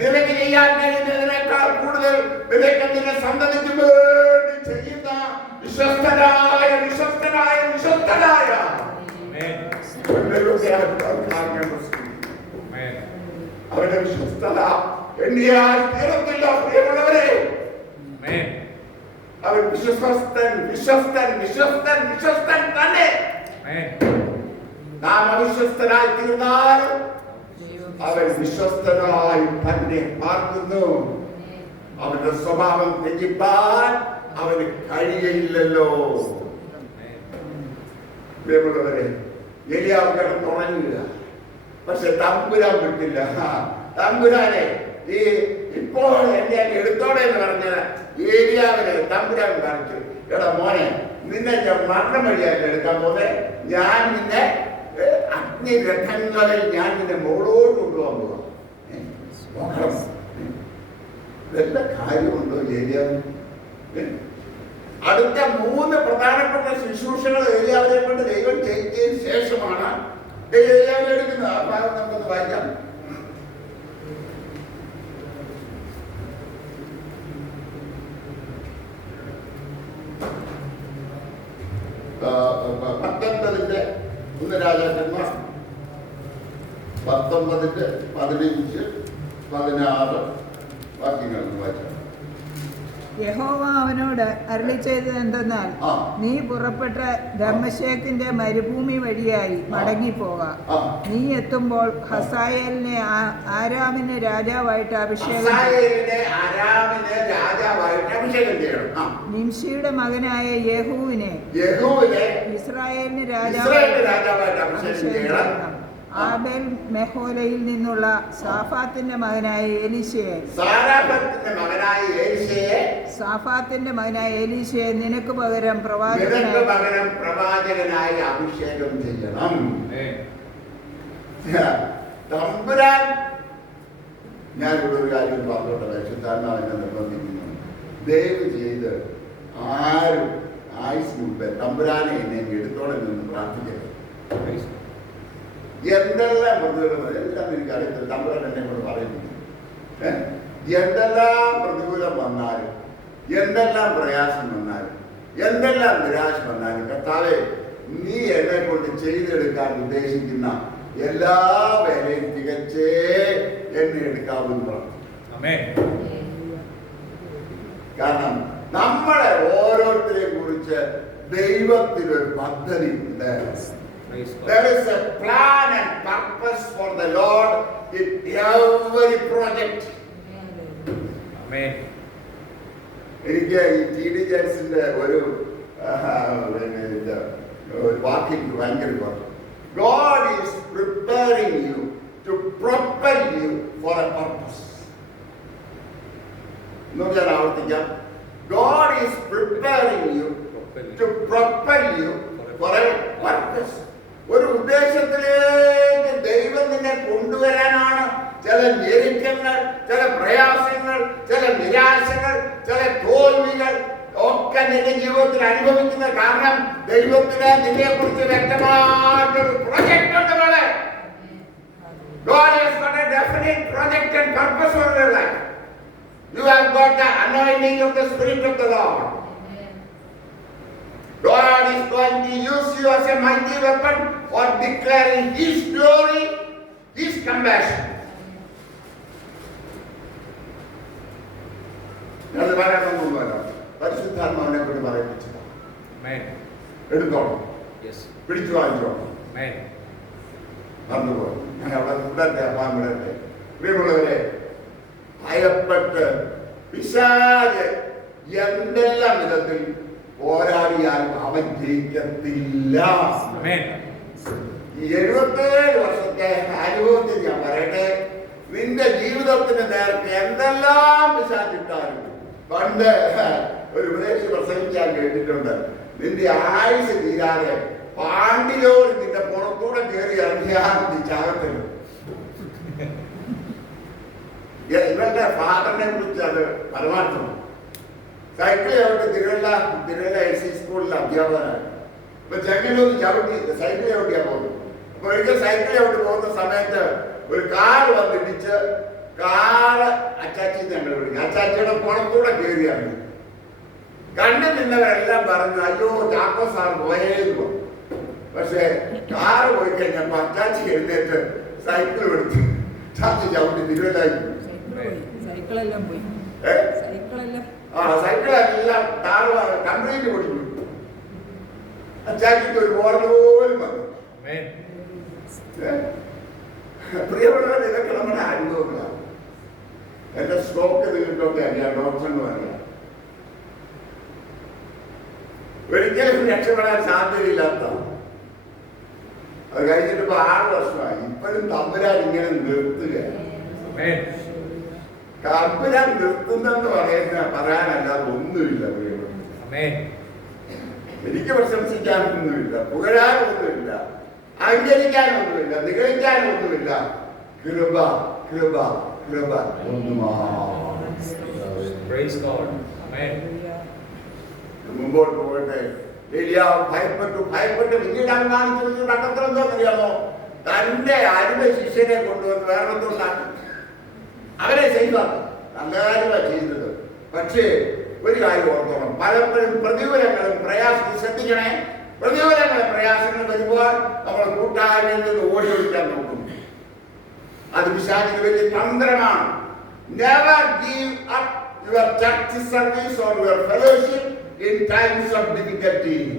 നിനക്ക് ചെയ്യാൻ കഴിയുന്നതിനേക്കാൾ കൂടുതൽ നിനക്ക് നിന്റെ സന്തതിക്ക് വേണ്ടി ചെയ്യുന്ന വിശ്വസ്തനായ വിശ്വസ്തനായ വിശ്വസ്തനായ അവരുടെ വിശ്വസ്തത എണ്ണിയാൽ തീരത്തില്ല. പ്രിയമുള്ളവരെ, അവൻ വിശ്വസ്തൻ വിശ്വസ്തൻ വിശ്വസ്തൻ വിശ്വസ്തൻ തന്നെ. നാം അവിശ്വസ്തനായി തീർന്നാലും അവൻ വിശ്വസ്തനായി തന്നെ പാർക്കുന്നു. അവന്റെ സ്വഭാവം ത്യജിപ്പാൻ അവന് കഴിയയില്ലല്ലോ. പ്രിയമുള്ളവരെ, എലിയാവ് കിടന്നുറങ്ങുക, പക്ഷെ തമ്പുരാൻ വിട്ടില്ല. തമ്പുരാനെ ഈ ഇപ്പോൾ എന്നെ എടുത്തോടെ എന്ന് പറഞ്ഞാൽ ഏലിയാവിനെ തമ്പുരാൻ കാണിച്ചു, എടാ മോനെ, നിന്നെ ഞാൻ മരണം വഴിയായിട്ട് എടുക്കാൻ പോലെ ഞാൻ നിന്നെ അഗ്നിരഥങ്ങളിൽ ഞാൻ നിന്നെ മുകളോട് കൊണ്ടുപോകാൻ പോവാം. വല്ല കാര്യമുണ്ടോ ഏലിയാവ്? അടുത്ത 3 പ്രധാനപ്പെട്ട ശുശ്രൂഷകൾ ഏലിയാവിനെ കൊണ്ട് ദൈവം ചെയ്തതിന് ശേഷമാണ് ഏലിയാവിനെ എടുക്കുന്നത്. ആ ഭാഗം നമുക്കൊന്ന് വായിക്കാം. പത്തൊൻപതിന്റെ 1 രാജാക്കന്മാർ 19, 15, 16 വാക്യങ്ങൾ വായിക്കാം. യഹോവ അവനോട് അരുളി ചെയ്തത് എന്തെന്നാൽ, നീ പുറപ്പെട്ട ദമ്മേശെക്കിന്റെ മരുഭൂമി വഴിയായി മടങ്ങിപ്പോക. നീ എത്തുമ്പോൾ ഹസായേലിനെ ആരാമിന് രാജാവായിട്ട് അഭിഷേകം ചെയ്യണം. നിംഷിയുടെ മകനായ യേഹൂവിനെ ഇസ്രായേലിന് രാജാവായിട്ട് അഭിഷേകം ചെയ്യണം. ആബേൽ മെഹോലയിൽ നിന്നുള്ള സാഫാത്തിന്റെ മകനായ എലീശയെ നിനക്ക് പകരം പ്രവാചകനായി അഭിഷേകം ചെയ്യണം. തമ്പുരാൻ, ഞാനിവിടെ ഒരു കാര്യം പറഞ്ഞോട്ടെ, പരിശുദ്ധാത്മാവ് എന്നെ നിർബന്ധിക്കുന്നു. ദയവ് ചെയ്ത് ആരും ആയുസിന് മുമ്പേ തമ്പുരാനെ എന്നെ എടുത്തോളം നിന്ന് പ്രാർത്ഥിക്കരുത്. എന്തെല്ലാം പ്രതികൂലം, എല്ലാം എനിക്ക് അറിയത്തില്ല, തമ്പുരാൻ എന്നെ കൊണ്ട് പറയുന്നു. എന്തെല്ലാം പ്രതികൂലം വന്നാലും, എന്തെല്ലാം പ്രയാസം വന്നാലും, എന്തെല്ലാം നിരാശ വന്നാലും, കർത്താവേ, നീ എന്നെ കൊണ്ട് ചെയ്തെടുക്കാൻ ഉദ്ദേശിക്കുന്ന എല്ലാ വേലയും തികച്ചേ എന്നെ എടുക്കാവുന്നതാണ്. കാരണം നമ്മളെ ഓരോരുത്തരെ കുറിച്ച് ദൈവത്തിനൊരു പദ്ധതി ഉണ്ട്. There is a plan and purpose for the Lord in every project. Amen. എനിക്ക് ഈ ടി.ഡി. ജെയിംസിന്റെ ഒരു വാക്കിൽ ഭയങ്കര പറഞ്ഞു. God is preparing you to propel you for a purpose. ഞാൻ ആവർത്തിക്കാം. God is preparing you to propel you for a purpose. ഒരു ഉദ്ദേശത്തിലേക്ക് ദൈവം നിന്നെ കൊണ്ടുവരാനാണ്. ചില ഞെരുക്കങ്ങൾ, ചില പ്രയാസങ്ങൾ, ചില നിരാശകൾ, ചില തോൽവികൾ ഒക്കെ നിന്റെ ജീവിതത്തിൽ അനുഭവിക്കുന്ന കാരണം ദൈവത്തിന് നിന്നെ കുറിച്ച് വ്യക്തമായിട്ടൊരു പ്രൊജക്ട് ഉണ്ട്. God has got a definite project and purpose for your life. You have got the anointing of the Spirit of the Lord. God is going to use you as a mighty weapon for declaring His glory, His compassion. അത് പറയാനൊന്നുമല്ല, പരിശുദ്ധാത്മാവിനെ കൊണ്ട് പറയിപ്പിച്ചതാണ്. എടുത്തോളൂ, പിടിച്ചു വാങ്ങിച്ചോളൂ. Amen. മറന്നുപോയി. ഞാൻ അവിടെ വിടട്ടെ, upon വിടട്ടെ. പ്രിയമുള്ളവരെ, ഭയപ്പെട്ട് പിശാച് എന്തെല്ലാം വിധത്തിൽ പോരാടിയാലും അവൻ ജയിക്കത്തില്ല. Amen. ഈ 77 വർഷത്തെ അനുഭവത്തിൽ ഞാൻ പറയട്ടെ, നിന്റെ ജീവിതത്തിന് നേരത്തെ എന്തെല്ലാം പിശാചിട്ടാലും, പണ്ട് ഒരു ഉപദേശി പ്രസംഗിക്കാൻ കേട്ടിട്ടുണ്ട്, നിന്റെ ആയുസ് തീരാതെ പാണ്ടിലോട് നിന്റെ പുറത്തൂടെ കയറി ഇറങ്ങിയാൽ നീ ചാകത്തില്ല. ഇവന്റെ ഫാദറിനെ കുറിച്ച് അത് പരമാർത്ഥമാണ്. സൈക്കിൾ ചവിട്ടി തിരുവല്ല എസ് സി സ്കൂളിലെ അധ്യാപകനാണ്. ഇപ്പൊ ചെങ്ങന്നൂർ ചവിട്ടി സൈക്കിൾ ചവിട്ടിയാ പോകുന്നു. അപ്പൊ ഒരിക്കൽ സൈക്കിൾ ചവിട്ടി പോകുന്ന സമയത്ത് ഒരു കാർ വന്നിടിച്ച്, കാറ് അച്ചാച്ചി ഞങ്ങൾ വിളിക്കും, അച്ചാച്ചിയുടെ പുറത്തൂടെ കയറി ഇറങ്ങി. കണ്ടു നിന്നവരെല്ലാം പറഞ്ഞു, അയ്യോ ചാക്കോ സാർ പോയേന്ന് പറഞ്ഞു. പക്ഷെ കാറ് പോയി കഴിഞ്ഞപ്പോ അച്ചാച്ചി എഴുന്നേറ്റ് സൈക്കിൾ എടുത്ത് ചാച്ചി ചവിട്ടി തിരുവല്ലായി. സൈക്കിളെല്ലാം പോയി. സൈക്കിളെല്ലാം കംപ്ലീറ്റ് പൊടിച്ചു. അച്ചാച്ചിക്ക് ഒരു ബോർഡ് പോലും വന്നു. പ്രിയപ്പെട്ടവർ, ഇതൊക്കെ നമ്മുടെ അനുഭവങ്ങളാണ്. എന്റെ സ്ട്രോക്ക് നിങ്ങൾക്കൊക്കെ അറിയാം, ഡോക്ടറിന് അറിയാം. ഒരിക്കലും രക്ഷപ്പെടാൻ സാധ്യതയില്ലാത്ത, അത് കഴിഞ്ഞിട്ട് ഇപ്പൊ 6 വർഷമായി. ഇപ്പോഴും തമ്പുരാൻ ഇങ്ങനെ നിർത്തുകയാണ്. തമ്പുരാൻ നിർത്തുന്നെന്ന് പറയാനല്ലാതെ ഒന്നുമില്ല. എനിക്ക് പ്രശംസിക്കാനൊന്നുമില്ല, പുകഴാനൊന്നുമില്ല, അംഗീകരിക്കാനൊന്നുമില്ല, നിഗളിക്കാനൊന്നുമില്ല. കൃപ കൃപ കൃപ മുമ്പോട്ട് പോകട്ടെ. ഏലിയാവ് ഭയപ്പെട്ടു പിന്നീട് അവൻ കാണിച്ചു കണ്ടെത്തണം എന്താണെന്നറിയാമോ? തന്റെ അരുമ ശിഷ്യനെ കൊണ്ടുവന്ന് വേറെന്തുണ്ടാക്കി അവരെ ചെയ്താക്കി. നല്ല കാര്യമാണ് ചെയ്തത്. പക്ഷേ ഒരു കാര്യം ഓർത്തോണം, പലപ്പോഴും പ്രതികൂലങ്ങളും പ്രയാസങ്ങൾ ശ്രദ്ധിക്കണേ. പ്രതികൂലങ്ങളും പ്രയാസങ്ങൾ വരുമ്പോൾ നമ്മൾ കൂട്ടായ്മയിൽ നിന്ന് ഓടി ഒഴിക്കാൻ നോക്കും. അത് പിശാചിന്റെ വലിയ തന്ത്രമാണ്. Never give up your church service or your fellowship in times of difficulties.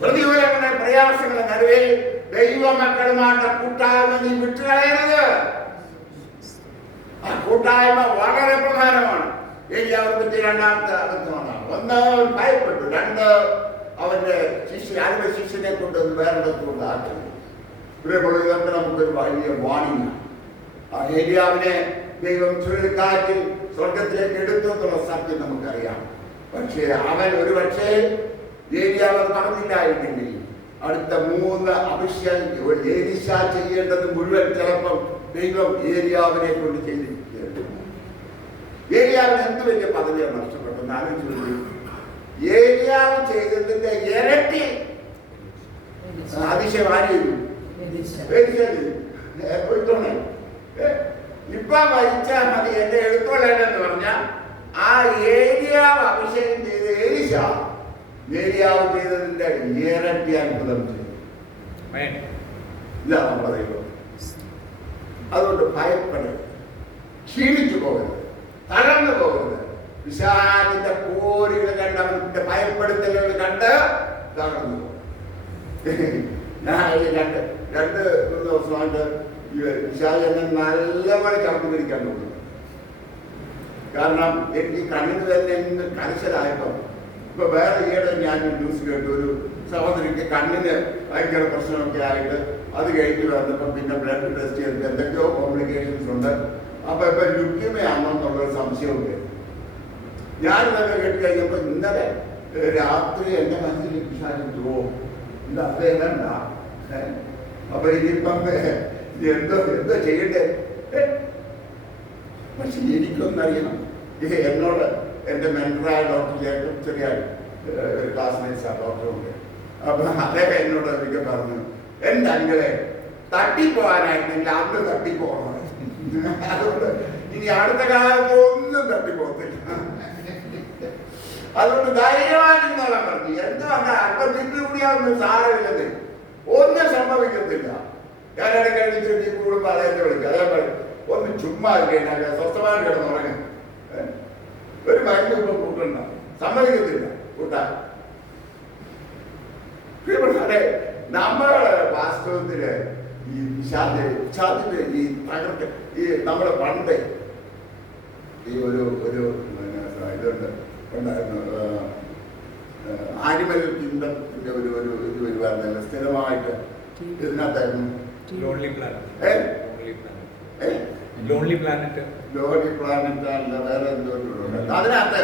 പ്രതികൂലങ്ങളുടെ പ്രയാസങ്ങളുടെ നടുവിൽ ദൈവമക്കളുമായിട്ട് കൂട്ടായ്മ നീ വിട്ടുകളയരുത്. ആ കൂട്ടായ്മ വളരെ പ്രധാനമാണ്. ഏലിയാവിനെ പറ്റി രണ്ടാമത്തെ അബദ്ധമാണ്. ഒന്ന്, ഭയപ്പെട്ടു. 2, അവന്റെ അരുമ ശിഷ്യനെ കൊണ്ട് വേറെടുത്തുകൊണ്ട് ആക്കി. ഇതൊക്കെ നമുക്കൊരു വലിയ വാണിംഗ്. ആ ഏലിയാവിനെ ദൈവം ചുഴലിക്കാറ്റിൽ സ്വർഗത്തിലേക്ക് എടുത്തു എന്നുള്ള സത്യം നമുക്കറിയാം. പക്ഷേ അവൻ ഒരുപക്ഷേ ഏലിയാവ് പറഞ്ഞില്ലായിരുന്നെങ്കിൽ അടുത്ത 3 അഭിഷേകം ഏലീശ ചെയ്യേണ്ടത് മുഴുവൻ ചിലപ്പം ദൈവം ഏലിയാവിനെ കൊണ്ട് ചെയ്തിരിക്കുകയാണ്. ഏലിയാവിന് എന്ത് വലിയ പദവിയാണ് നഷ്ടപ്പെട്ടത് ആലോചിച്ചു. ഏലിയാവ് ചെയ്തതിന്റെ ഇരട്ടി അതിശയം ആര് ചെയ്തു? ഇപ്പൊ മരിച്ചാൽ മതി, എന്റെ എടുത്തോളേണ്ടെന്ന് പറഞ്ഞ ആ ഏലിയാവ് അഭിഷേകം ചെയ്ത് ഏലീശ ഏലിയാവ് ചെയ്തതിന്റെ ഇരട്ടി അത്ഭുതം ചെയ്തു. ഇതാണ് നമ്മുടെ ദൈവം. അതുകൊണ്ട് ഭയപ്പെടരുത്, ക്ഷീണിച്ചു പോകരുത്, തളർന്നു പോകരുത്. പിശാചിന്റെ കോരികൾ കണ്ട്, അവന്റെ ഭയപ്പെടുത്തലുകൾ കണ്ട് തളർന്നു പോകും. ഞാൻ രണ്ട് ദിവസമായിട്ട് പിശാച് എന്നെ നല്ലപോലെ ചവിട്ടി പിടിക്കാൻ നോക്കുന്നു. കാരണം എനിക്ക് കണ്ണിന് തന്നെ ഇന്ന് കരച്ചിലായപ്പോ, ഇപ്പൊ വേറെ ഈയിടെ ഞാൻ ന്യൂസ് കേട്ടു, ഒരു സഹോദരിക്ക് കണ്ണിന് ഭയങ്കര പ്രശ്നമൊക്കെ ആയിട്ട് അത് കഴിഞ്ഞ് വന്നപ്പോൾ പിന്നെ ബ്ലഡ് ടെസ്റ്റ് ചെയ്തിട്ട് എന്തൊക്കെയോ കോംപ്ലിക്കേഷൻസ് ഉണ്ട്. അപ്പൊ ഇപ്പൊ ലുക്യമയാണോ എന്നുള്ളൊരു സംശയമൊക്കെ. ഞാനിതൊക്കെ കേട്ട് കഴിഞ്ഞപ്പോ ഇന്നലെ രാത്രി എന്റെ മനസ്സിൽ വിചാരിച്ചു, ഇത് അതേണ്ട. അപ്പൊ ഇനിയിപ്പം എന്തോ ചെയ്യണ്ടേ? പക്ഷെ എനിക്കൊന്നറിയണം, എന്നോട് എന്റെ മെന്ററായ ഡോക്ടർ ജേക്കബ് ചെറിയ ക്ലാസ്മേറ്റ്സ് ആ ഡോക്ടറുണ്ട്. അപ്പൊ അദ്ദേഹം എന്നോട് ഒരിക്കൽ പറഞ്ഞു, എന്റെ അങ്ങളെ തട്ടിപ്പോവാനായിരുന്നെങ്കിൽ അന്ന് തട്ടിപ്പോകണം. അതുകൊണ്ട് ഇനി അടുത്ത കാലത്ത് ഒന്നും തട്ടിപ്പോകത്തില്ല. അതുകൊണ്ട് ധൈര്യമായിട്ടിരുന്നോളാൻ പറഞ്ഞു. എന്ത് വന്നാൽ അല്പം തിരിച്ചുകൂടിയാതൊന്നും സാരമില്ലെന്ന്, ഒന്നും സംഭവിക്കത്തില്ല. ഞാൻ ഇടയ്ക്ക് കഴിഞ്ഞിട്ട് കൂടുമ്പോൾ അദ്ദേഹത്തെ വിളിക്കും. അദ്ദേഹം പറയും, ഒന്ന് ചുമ്മാ കഴിഞ്ഞാൽ സ്വസ്ഥമായിട്ട് കിടന്നുറങ്ങും, ഒരു മരുന്ന് ഇപ്പൊ കൂട്ടണ്ട, സമ്മതിക്കത്തില്ല കൂട്ടാൻ. നമ്മള് വാസ്തവത്തില് ഈ വിഷാദിന്റെ ഈ തകർക്ക ഈ നമ്മള് പണ്ട് ഈ ഒരു ഇതുണ്ട് ഉണ്ടായിരുന്നു, ആനിമൽ കിങ്ഡത്തിന്റെ ഒരു ഇത് വരുവായിരുന്നല്ലോ സ്ഥിരമായിട്ട് ഇതിനകത്തായിരുന്നു. ലോൺലി പ്ലാനറ്റ് അല്ല വേറെ എന്തോ അതിനകത്ത്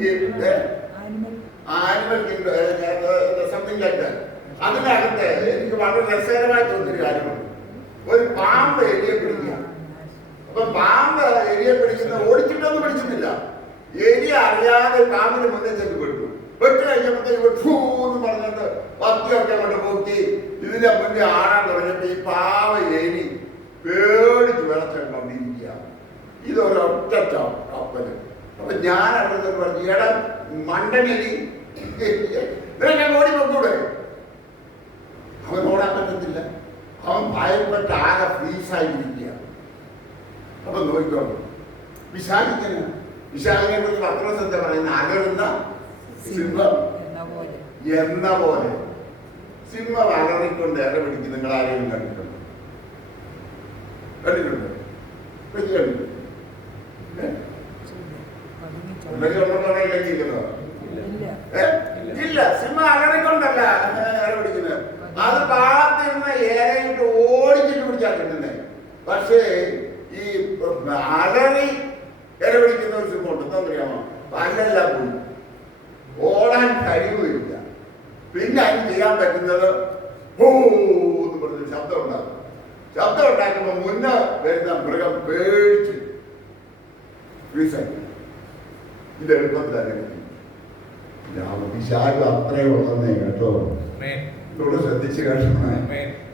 ഈ animal kingdom something like that. അതിനകത്ത് എനിക്ക് വളരെ രസകരമായി തോന്നിയൊരു കാര്യമാണ്. ഒരു പാമ്പ് എലിയെ പിടിക്കുക. അപ്പൊ പാമ്പ് എലിയെ പിടിക്കുന്ന ഓടിച്ചിട്ടൊന്നും പിടിച്ചിട്ടില്ല. എലി അറിയാതെ പാമ്പിന് മുന്നേ ചെന്ന് പെട്ടു. പെട്ട് കഴിഞ്ഞപ്പോഴത്തേക്ക് എന്ന് പറഞ്ഞിട്ട് പത്തിയൊക്കെ കൊണ്ട് പോക്കി ഇതിന്റെ മുന്നേ ആടാൻ തുടങ്ങിയപ്പോ ഈ പാവ എലി പേടിച്ച് വിളച്ചോണ്ടിരിക്കുക. ഇതൊരൊറ്റ കപ്പല്. അപ്പൊ ഞാൻ അവിടെ പറഞ്ഞു, എടാ മണ്ടനെലി ഞാൻ ഓടി നോക്കൂടെ? അവൻ ഓടാൻ പറ്റത്തില്ല. അവൻ ഭയപ്പെട്ട് ആകെ ഫ്രീസായിരിക്കുക. അപ്പൊ നോക്കിക്കോളൂ, വിശാലിനെ കുറിച്ച് പത്രോസ് എന്താ പറയുന്നത്? അകറുന്ന സിംഹം എന്ന പോലെ. സിംഹം അകറിക്കൊണ്ട് ഇര പിടിക്കും. നിങ്ങൾ ആരെയും കണ്ടിട്ടുണ്ടോ? കണ്ടിട്ടുണ്ടോ? ഇല്ല, സിംഹം അകറിക്കൊണ്ടല്ല ഇര പിടിക്കുന്നത്. അത് പാത്തിരുന്ന ഏരയിട്ട് ഓടിച്ചിട്ട് പിടിച്ചാൽ കിട്ടുന്നേ. പക്ഷേ ഈ അലറി ഇര പിടിക്കുന്ന ഒരു സിംഹമുണ്ട്. എന്താ അറിയാമോ? പല്ലല്ല പോയി ഓടാൻ കഴിവില്ല. പിന്നെ അതിന് ചെയ്യാൻ പറ്റുന്നത് എന്ന് പറഞ്ഞൊരു ശബ്ദം ഉണ്ടാക്കും. ശബ്ദം ഉണ്ടാക്കുമ്പോൾ മുന്നേ വരുന്ന മൃഗം പേടിച്ച് ഇത് എളുപ്പത്തിലാണ്. വിശാലും അത്രേ ഉള്ളന്നേ കേട്ടോ. ഇവിടെ ശ്രദ്ധിച്ച് കേട്ടോ,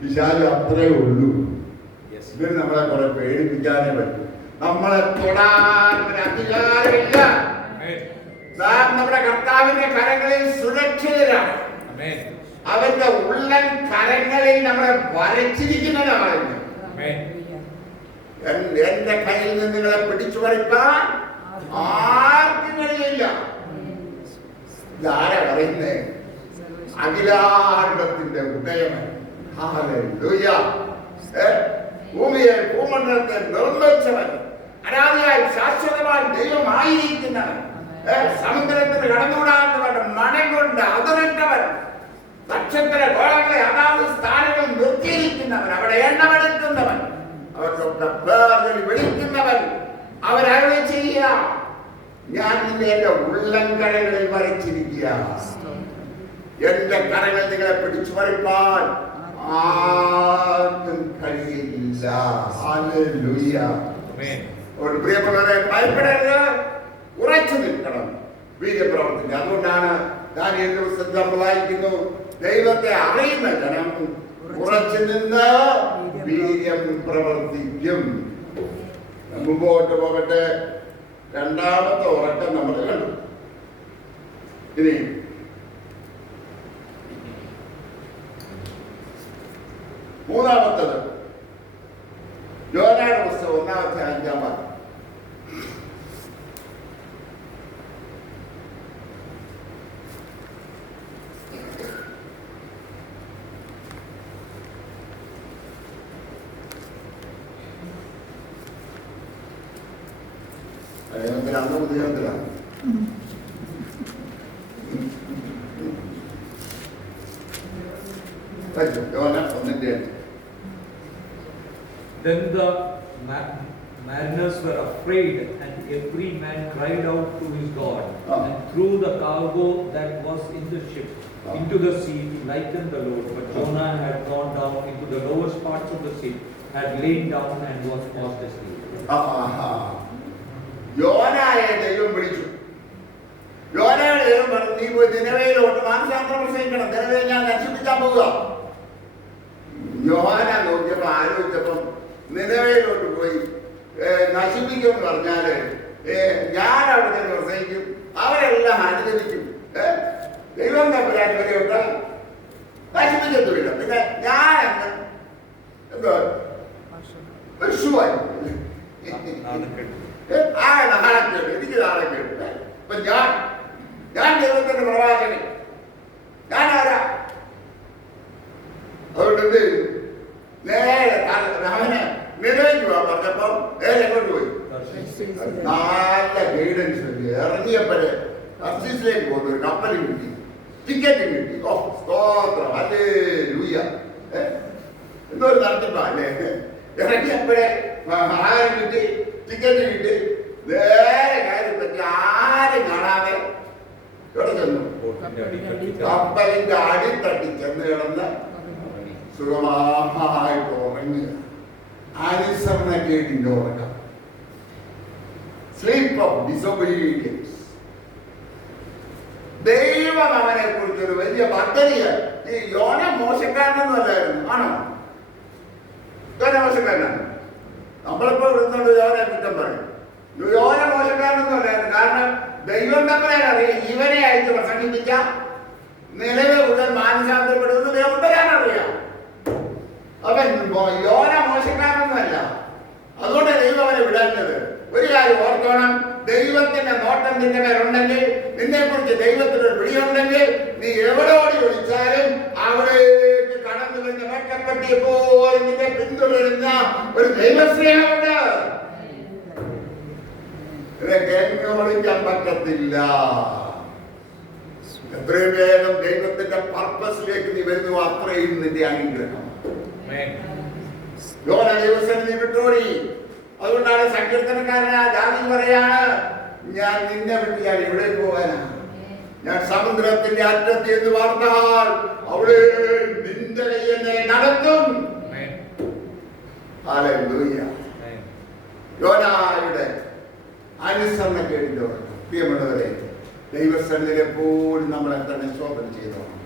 വിശാലും അത്രേ ഉള്ളൂ. ഇതിന് നമ്മളെ കുറെ പേടിപ്പിക്കാനേ പറ്റും. നമ്മളെ തൊടാൻ ഒരു അധികാരമില്ല. നാം നമ്മുടെ കർത്താവിന്റെ കരങ്ങളിൽ സുരക്ഷിതരാണ്. അവന്റെ ഉള്ളൻ കരങ്ങളിൽ നമ്മളെ വരച്ചിരിക്കുന്നതാണ്. എന്റെ കയ്യിൽ നിന്ന് നിങ്ങളെ പിടിച്ചു പറിക്കാൻ ആർക്കും കഴിയില്ല. ഇതാരാ പറയുന്നേ? അഖിലാണ്ടത്തിന്റെ ഉദയമൻ. ഹല്ലേലൂയ. ഭൂമിയെ ഭൂമണ്ഡലത്തെ നിർമ്മിച്ചവൻ, അനാദിയായി ശാശ്വതമായി ദൈവമായിരിക്കുന്നവൻ, സമുദ്രത്തിന് കടന്നുകൂടാത്തവൻ, മണം കൊണ്ട് അതിരിട്ടവൻ, നക്ഷത്ര ഗോളങ്ങളെ അതാത് സ്ഥാനങ്ങളിൽ നിർത്തിയിരിക്കുന്നവൻ, അവിടെ എണ്ണമെടുക്കുന്നവൻ, അവർക്കൊക്കെ പേർ വിളിക്കുന്നവൻ, അവരറിവ് ചെയ്യുക, ഞാൻ നിന്നെ എന്റെ ഉള്ളംകരങ്ങളിൽ വരച്ചിരിക്കുക. എന്റെ കരങ്ങൾ നിങ്ങളെ പിടിച്ചു പറിപ്പാൻ ആർക്കും കഴിയില്ല. ഹല്ലേലൂയ. പ്രിയപ്പെട്ടവരെ, ഭയപ്പെടരുത്, ഉറച്ചു നിൽക്കണം വീര്യപ്രവർത്തിക്കുക. അതുകൊണ്ടാണ് ദാനിയേൽ പുസ്തകത്തിൽ നമ്മൾ വായിക്കുന്നു, ദൈവത്തെ അറിയുന്ന ജനം ഉറച്ചു നിന്ന് വീര്യം പ്രവർത്തിക്കും. മുമ്പോട്ട് പോകട്ടെ. രണ്ടാമത്തെ ഉറക്കം നമ്മൾ കണ്ടു. ഇനി മൂന്നാമത്തത് യോനായുടെ പുസ്തകം 1-5 ഭാഗം. അന്ന് ഉദയത്തിലാണ്. Then the mariners were afraid, and every man cried out to his God, and threw the cargo that was in the ship into the sea to lighten the load. But Jonah had gone down into the lowest parts of the ship, had lain down, and was fast asleep. യോനായെ ദൈവം വിളിച്ചു. യോനയുടെ ദൈവം പറഞ്ഞു, നീ പോയി നിനവയിലോട്ട് മാനസാന്തരം പ്രസംഗിക്കണം, നിനവയെ ഞാൻ നശിപ്പിക്കാൻ പോവുക. യോന നോക്കിയപ്പോ ആലോചിച്ചപ്പം നിനവയിലോട്ട് പോയി നശിപ്പിക്കുമെന്ന് പറഞ്ഞാല് ഞാൻ അവിടെ തന്നെ പ്രസംഗിക്കും, അവരെല്ലാം അനുകരിക്കും. ദൈവം തമ്പുരാൻ ഇവരെയൊക്കെ നശിപ്പിക്കത്തില്ല. പിന്നെ ഞാൻ എന്തോ വിഷുവായി എനിക്ക് നാളെക്കേട്. അപ്പൊ ഞാൻ ദൈവത്തിന്റെ പ്രവാചകൻ. ഞാൻ ആരാ? കപ്പലും കിട്ടി, ടിക്കറ്റും കിട്ടി. ഓ സ്തോത്രം, ഹല്ലേലൂയ. എന്തോ ഒരു നടത്തിപ്പാ അല്ലേ? ഇറങ്ങിയപ്പോഴേ 1000 കിട്ടി, ടിക്കറ്റ് കിട്ടി, നേരെ കാര്യം പറ്റി ആരും കാണാതെ എവിടെ ചെന്നു? കപ്പലിന്റെ അടിത്തട്ടി ചെന്ന് കിടന്ന് സുഖമായിട്ട് ഉറങ്ങുക. അനുസരണക്കേടിന്റെ ഉറക്കം, സ്ലീപ്പ് ഓഫ് ഡിസൊബീഡിയൻസ്. ദൈവം അവനെ കുറിച്ച് ഒരു വലിയ പദ്ധതിയാണ്. ഈ യോന മോശക്കാരനൊന്നും അല്ലായിരുന്നു, ആണോ? യോന മോശക്കാരനാണ്. നമ്മളിപ്പോ ഇവിടുന്നുണ്ട് യോനെ കുറ്റം പറയും. യോന മോശക്കാരനൊന്നും അല്ലായിരുന്നു. കാരണം ദൈവം തമ്മിലറിയാം ഇവനെ അയച്ച് പ്രസംഗിപ്പിച്ച നിലവിൽ ഉടൻ മാനസാന്തരപ്പെടുന്നത് എമ്പരാനറിയാം. അവൻ യോന മോശക്കാരനൊന്നുമല്ല. അതുകൊണ്ട് ദൈവം അവനെ വിടാത്തത്. ഒരു കാര്യം ഓർത്തോണം, ദൈവത്തിന്റെ നോട്ടം നിന്റെ മേലുണ്ടെങ്കിൽ, നിന്നെ കുറിച്ച് ദൈവത്തിനൊരു വിളിയുണ്ടെങ്കിൽ, നീ എവിടെ ഓടി ഒളിച്ചാലും അവിടേക്ക് കടന്നു വരുന്ന വെട്ടപ്പെട്ടിയെ പോലെ നിന്നെ പിന്തുടരുന്ന ഒരു ദൈവസ്നേഹമുണ്ട്. ഇതൊക്കെ വിളിക്കാൻ പറ്റത്തില്ല. എത്രയും വേഗം ദൈവത്തിന്റെ പർപ്പസിലേക്ക് നീ വരുന്നു, അത്രയും നിന്റെ അനുഗ്രഹം. യോന ദൈവസന്നിധി വിട്ടോടി. അതുകൊണ്ടാണ് സങ്കീർത്തനക്കാരനാ ദാവീദ് പറയാണ്, ഞാൻ നിന്നെ വിട്ട് ഞാൻ എവിടേക്ക് പോകാനാ? ഞാൻ സമുദ്രത്തിന്റെ അറ്റത്ത് എന്ന് വാർത്താൽ അവിടെ നിന്റെ കൈ എന്നെ നടത്തും. ഹല്ലേലൂയ. യോനായുടെ അനുസരണക്കേടിന്റെ ഉറക്കം. പ്രിയമുള്ളവരെ, ദൈവസന്നിധിയിൽ എപ്പോഴും നമ്മളെ തന്നെ ശോധന ചെയ്തോണം.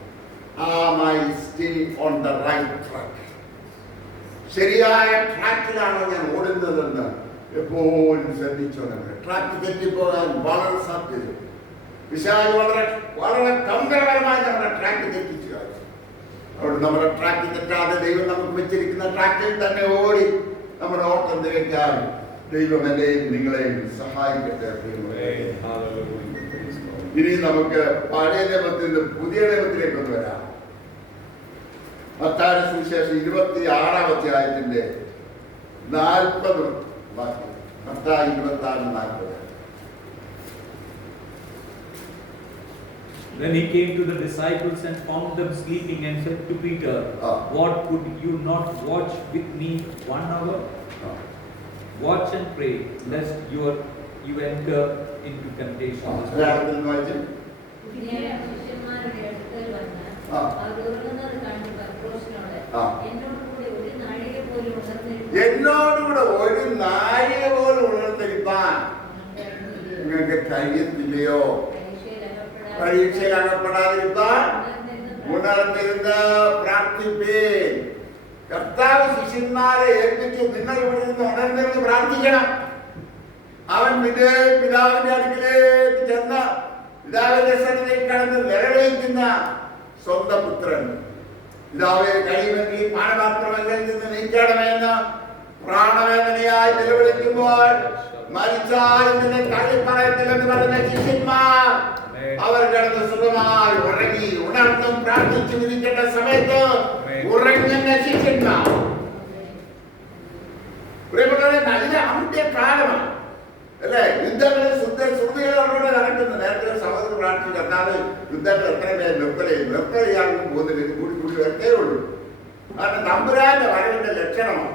Am I still on the right track? ശരിയായ ട്രാക്കിലാണോ ഞാൻ ഓടുന്നതെന്ന് എപ്പോഴും ശ്രദ്ധിച്ചോണം. ട്രാക്ക് തെറ്റിപ്പോകാൻ വളരെ സാധ്യത. പിശാച് വളരെ വളരെ തന്ത്രപരമായി നമ്മുടെ ട്രാക്ക് തെറ്റിച്ചു. അവിടെ നമ്മുടെ ട്രാക്ക് തെറ്റാതെ ദൈവം നമുക്ക് വെച്ചിരിക്കുന്ന ട്രാക്കിൽ തന്നെ ഓടി നമ്മുടെ ഓട്ടം തികയ്ക്കാൻ ദൈവം എന്നെയും നിങ്ങളെയും സഹായിക്കട്ടെ. ഇനി നമുക്ക് പഴയ നിയമത്തിൽ നിന്ന് പുതിയ നിയമത്തിലേക്ക് ഒന്ന് വരാം. മത്തായിയുടെ സുവിശേഷം 26-ാം അധ്യായത്തിന്റെ 40 വാക്യം. Mathai 26:40. Then he came to the disciples and found them sleeping and said to Peter, What, could you not watch with me 1 hour? Watch and pray, lest you enter into temptation. എന്നോടുകൂടെ ഒരു നാഴിക പോലും ഉണർന്നിരിപ്പാൻ നിങ്ങൾക്ക് കഴിയത്തില്ലയോ? പരീക്ഷയിൽ അകപ്പെടാതിരിപ്പാൻ ഉണർന്നിരുന്ന് പ്രാർത്ഥിപ്പേൻ. കർത്താവ് ശിഷ്യന്മാരെ ഏൽപ്പിച്ചു, നിങ്ങൾ ഇവിടെ നിന്ന് ഉണർന്നിരുന്ന് പ്രാർത്ഥിക്കണം. അവൻ പിതാവിന്റെ അടുക്കിലേക്ക് ചെന്ന് പിതാവിന്റെ സന്നിധിയിൽ കടന്ന് നിറവേറ്റുന്ന സ്വന്തം പുത്രൻ. പിതാവെ, കഴിയുമെങ്കിൽ പാനപാത്രങ്ങളിൽ നിന്ന് നീക്കണമെന്ന് പ്രാണവേദനയായി നിലവിളിക്കുമ്പോൾ മരിച്ചാൽ നിന്നെ തള്ളിപ്പറയത്തില്ലെന്ന് പറഞ്ഞ ശിഷ്യന്മാർ അവർ കിടന്ന് സുഖമായി ഉറങ്ങി. ഉണർന്നും പ്രാർത്ഥിച്ചു ഇരിക്കേണ്ട സമയത്ത് ഉറങ്ങുന്ന ശിഷ്യന്മാർ. നല്ല അന്ത്യകാലമാണ് അല്ലേ? യുദ്ധങ്ങളിൽ ശ്രുതികളോടെ നടക്കുന്നു. നേരത്തെ സഹോദരൻ പ്രാർത്ഥിച്ചു, കർത്താവ് യുദ്ധങ്ങൾ എത്ര പേര് നിർത്തലിയാണെന്ന് പോകുന്നില്ല, ഇത് കൂടി കൂടി വരത്തേ ഉള്ളൂ. കാരണം തമ്പുരാന്റെ വരവിന്റെ ലക്ഷണമാണ്.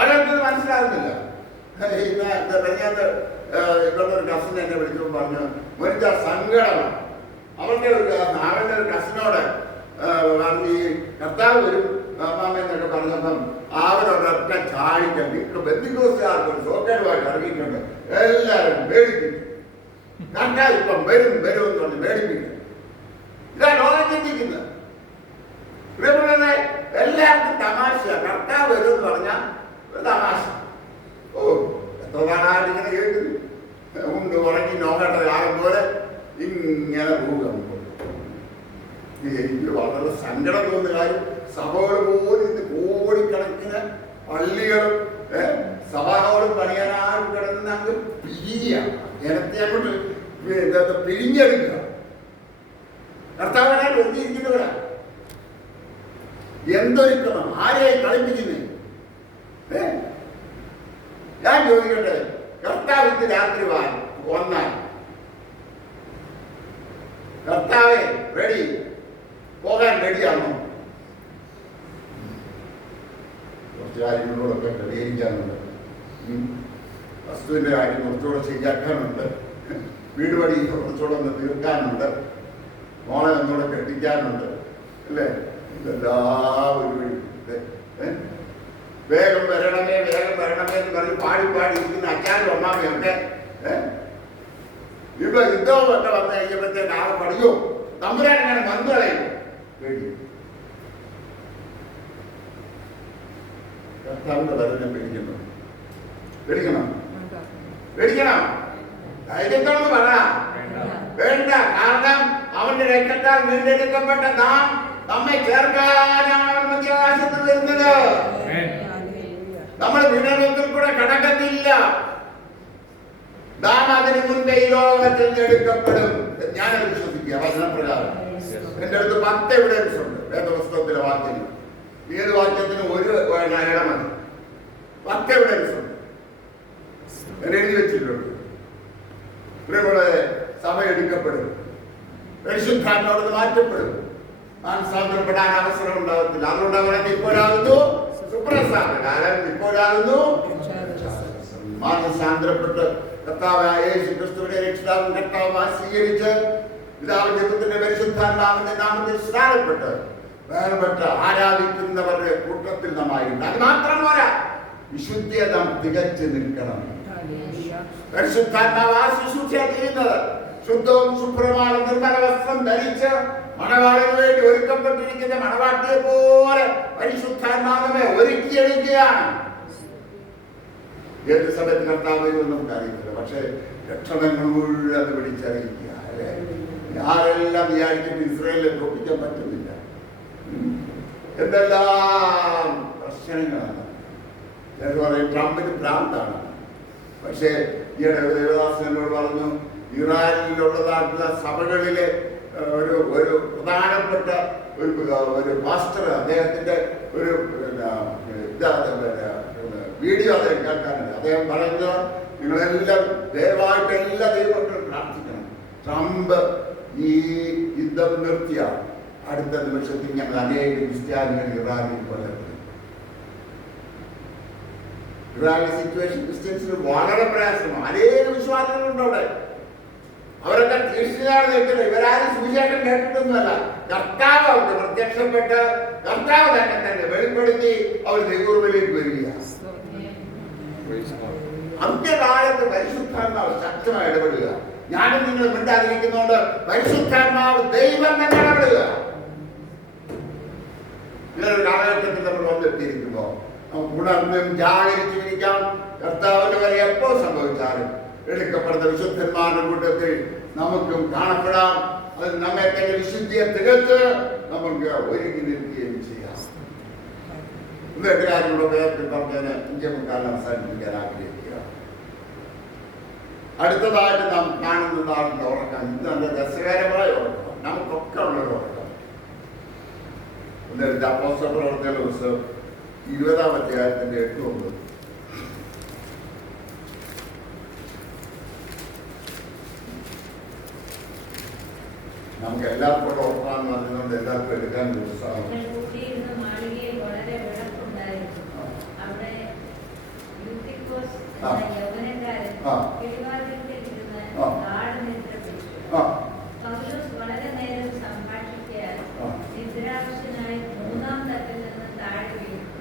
അതൊന്നും മനസ്സിലാകുന്നില്ല. ഇവരുടെ ഒരു കസിൻ എന്നെ വിളിച്ചപ്പോൾ പറഞ്ഞു, മോനിക്ക് സങ്കടമാണ്. അവന്റെ ഒരു കസിനോട് ഈ കർത്താവ് വരും മാമ എന്നൊക്കെ പറഞ്ഞപ്പം അവരൊരൊറ്റ ചാടിക്കണ്ട് ഇവിടെ ബന്ധുക്കോസുകാർക്ക് സോക്കേടുമായിട്ട് ഇറങ്ങിയിട്ടുണ്ട്. എല്ലാവരും മേടിപ്പിക്കും. കർത്താവ് ഇപ്പം വരും വരും എന്ന് പറഞ്ഞ് മേടിപ്പിക്കും. ഇതാ ലോകം ചിന്തിക്കുന്നത്. എല്ലാവർക്കും തമാശ. കർത്താവ് വരും എന്ന് പറഞ്ഞാൽ തമാശ. ഓ, എത്ര നാളായിട്ട് ഇങ്ങനെ കേൾക്കുന്നു. ഉണ്ട് ഉറങ്ങി നോക്കട്ടെ കാലം പോലെ ഇങ്ങനെ പോവുക. എനിക്ക് വളരെ സങ്കടം തോന്നുന്ന കാര്യം, സഭകൾ പോലും ഇന്ന് കോടിക്കണക്കിന് പള്ളികളും സഭകളും പണിയാനായിട്ട് കിടന്ന് അങ്ങ് പിരിയുക. ജനത്തെ അങ്ങോട്ട് പിരിഞ്ഞെടുക്കുക. കർത്താവിനാൽ ഒന്നിരിക്കുന്നവരാ. എന്തൊരുക്കണം, ആരെയായി കളിപ്പിക്കുന്നേ? ഞാൻ ചോദിക്കട്ടെ, കർത്താവ് ഇന്ന് രാത്രി വന്നാൽ കർത്താവേ റെഡി, പോകാൻ റെഡിയാണോ? കുറച്ച് കാര്യങ്ങളോടൊക്കെ ക്രമീകരിക്കാനുണ്ട്. വസ്തുവിൻ്റെ കാര്യം കുറച്ചുകൂടെ ശരിയാക്കാനുണ്ട്. വീട് പണി കുറച്ചുകൂടെ ഒന്ന് തീർക്കാനുണ്ട്. മോളെ ഒന്നുകൂടെ കെട്ടിക്കാനുണ്ട്. അല്ലേ? ഇതെല്ലാം ഒരു വേഗം വരണമേ വേഗം വരണമേ എന്ന് പറഞ്ഞ് പാടി പാടി ഇരിക്കുന്ന അച്ഛനും അമ്മാമയൊക്കെ ഇപ്പൊ യുദ്ധമൊക്കെ വന്നു കഴിഞ്ഞപ്പോഴത്തേക്ക് ആളെ പഠിയോ തമ്പുരാൻ അങ്ങനെ വന്നു കളയുമോ? പേടി. കർത്താവിന്റെ വരനെ പേടിക്കണം. പേടിക്കണം, പേടിക്കണം. ധൈര്യത്തോട് പറ. വേണ്ട. കാരണം അവന്റെ രക്തത്താൽ വീണ്ടെടുക്കപ്പെട്ട നാം നമ്മെ ചേർക്കാനാണ് അവൻ മധ്യാകാശത്തിൽ വരുന്നത്. നമ്മൾ വിനോദത്തിൽ കൂടെ കടക്കത്തില്ല. നാം അതിന് മുൻപേ ഈ ലോകത്തിൽ എടുക്കപ്പെടും. ഞാനത് വിശ്വസിക്കുക വചനപ്രകാരം. എന്റെ അടുത്ത് 10 എവിഡൻസ് ഉണ്ട് വേദപുസ്തകത്തിലെ വാക്യം. ഏത് വാക്യത്തിന് ഒരു ഇടമതി. 10 എവിഡൻസ് ഉണ്ട്. ഞാൻ എഴുതി വെച്ചിട്ടുണ്ട്. ഇവിടെ സഭ എടുക്കപ്പെടും, പരിശുദ്ധാത്മാവിൽ മാറ്റപ്പെടും, മാനസാന്തരപ്പെടാൻ അവസരം ഉണ്ടാകത്തില്ല. അതുകൊണ്ട് അവരൊക്കെ ഇപ്പോഴാകുന്നു സുപ്രസാദകാലം, ഇപ്പോഴാകുന്നു മാനസാന്തരപ്പെട്ട് കർത്താവായ യേശു ക്രിസ്തുവിനെ രക്ഷിതാവും കർത്താവുമായി സ്വീകരിച്ച് പിതാവിന്റെ പുത്രന്റെ പരിശുദ്ധാത്മാവിന്റെ നാമത്തിൽ സ്നാനപ്പെട്ട് വേർപെട്ട് ആരാധിക്കുന്നവരുടെ കൂട്ടത്തിൽ നമ്മായിരുന്നു. അത് മാത്രം പോരാ, വിശുദ്ധിയെ നാം തികച്ചു നിൽക്കണം. പരിശുദ്ധാത്മാവ് ആ ശുശ്രൂഷ ചെയ്യുന്നത് ശുദ്ധവും ശുഭ്രമായ നിർമ്മല വസ്ത്രം ധരിച്ച് മണവാളിന് വേണ്ടി ഒരുക്കപ്പെട്ടിരിക്കുന്ന മണവാട്ടിയെ പോലെ പരിശുദ്ധാത്മാവെ ഒരുക്കിയെടുക്കുകയാണ്. ഏത് സമയത്ത് കർത്താവെന്ന് നമുക്ക് അറിയത്തില്ല. പക്ഷെ ലക്ഷണങ്ങൾ മുഴുവൻ അത് പിടിച്ചറിയിക്കുക. അല്ലെ? ആരെല്ലാം വിചാരിച്ചിട്ട് ഇസ്രായേലിനെ തോപ്പിക്കാൻ പറ്റുന്നില്ല. എന്തെല്ലാം പ്രശ്നങ്ങളാണ്. എന്ന് പറയും ട്രംപിന് ഭ്രാന്താണ്. പക്ഷേ ഈയിടെ ദേവദാസൻ എന്നോട് പറഞ്ഞു, ഇറാനിലുള്ളതായിട്ടുള്ള സഭകളിലെ ഒരു പ്രധാനപ്പെട്ട ഒരു പാസ്റ്റർ, അദ്ദേഹത്തിന്റെ ഒരു വീഡിയോ അദ്ദേഹം കേൾക്കാനുണ്ട്. അദ്ദേഹം പറയുന്നത്, നിങ്ങളെല്ലാം ദയവായിട്ട് എല്ലാ ദൈവങ്ങളും പ്രാർത്ഥിക്കണം. ട്രംപ് ഈ യുദ്ധം നിർത്തിയാൽ അടുത്ത നിമിഷത്തിൽ ഞങ്ങൾ അനേക ക്രിസ്ത്യാനികൾ ഇറാനിൽ കൊല്ലപ്പെടും. ഇറാനിലെ സിറ്റുവേഷൻ ക്രിസ്ത്യൻസിന് വളരെ പ്രയാസമാണ്. അനേക വിശ്വാസികളുണ്ട് അവിടെ. അവരൊക്കെ തീർച്ചയായും നിൽക്കുന്നത്. ഇവരാരും സുവിശേഷം കേട്ടിട്ടൊന്നുമല്ല. കർത്താവ് അവർക്ക് പ്രത്യക്ഷപ്പെട്ട് കർത്താവ് തന്നെ വെളിപ്പെടുത്തി അവർ ദൈവത്തിലേക്ക് വരികയാണ്. അന്ത്യകാലത്ത് പരിശുദ്ധാത്മാവ് ശക്തമായി ഇടപെടുക. ഞാനും നിങ്ങൾ മിണ്ടാതിരിക്കുന്നതുകൊണ്ട് പരിശുദ്ധാത്മാവ് ദൈവം തന്നെ ഇടപെടുക. ഇങ്ങനൊരു കാലഘട്ടത്തിൽ നമ്മൾ വന്നെത്തിയിരിക്കുമ്പോൾ നമുക്ക് ഉണർന്നും ജാഗരിച്ചിരിക്കാം. കർത്താവിന്റെ വരെ എപ്പോൾ സംഭവിച്ചാലും എടുക്കപ്പെടുന്ന വിശുദ്ധന്മാരുടെ കൂട്ടത്തിൽ നമുക്കും കാണപ്പെടാം. അത് നമ്മെ തന്നെ വിശുദ്ധിയെ തികച്ച് നമുക്ക് ഒരുങ്ങി നിൽക്കുകയും ചെയ്യാം. ഇന്നത്തെ കാര്യങ്ങളുടെ വേഗത്തിൽ പറഞ്ഞതിന് 5:15 അവസാനിപ്പിക്കാൻ ആഗ്രഹിക്കുക. അടുത്തതായിട്ട് നാം കാണുന്നതായിട്ടുള്ള ഉറക്കം. ഇത് നല്ല രസകരമായ ഉറക്കം, നമുക്കൊക്കെ ഉള്ളൊരു ഉറക്കം. ഇന്നത്തെ അപ്പോസ്തല പ്രവർത്തന പുസ്തകം 20-ാം അധ്യായത്തിന്റെ 8-9. നമുക്ക് എല്ലാവർക്കും കൂടെ ഉറപ്പാന്ന് പറഞ്ഞതുകൊണ്ട് എല്ലാവർക്കും എടുക്കാൻ ഉത്സാഹം.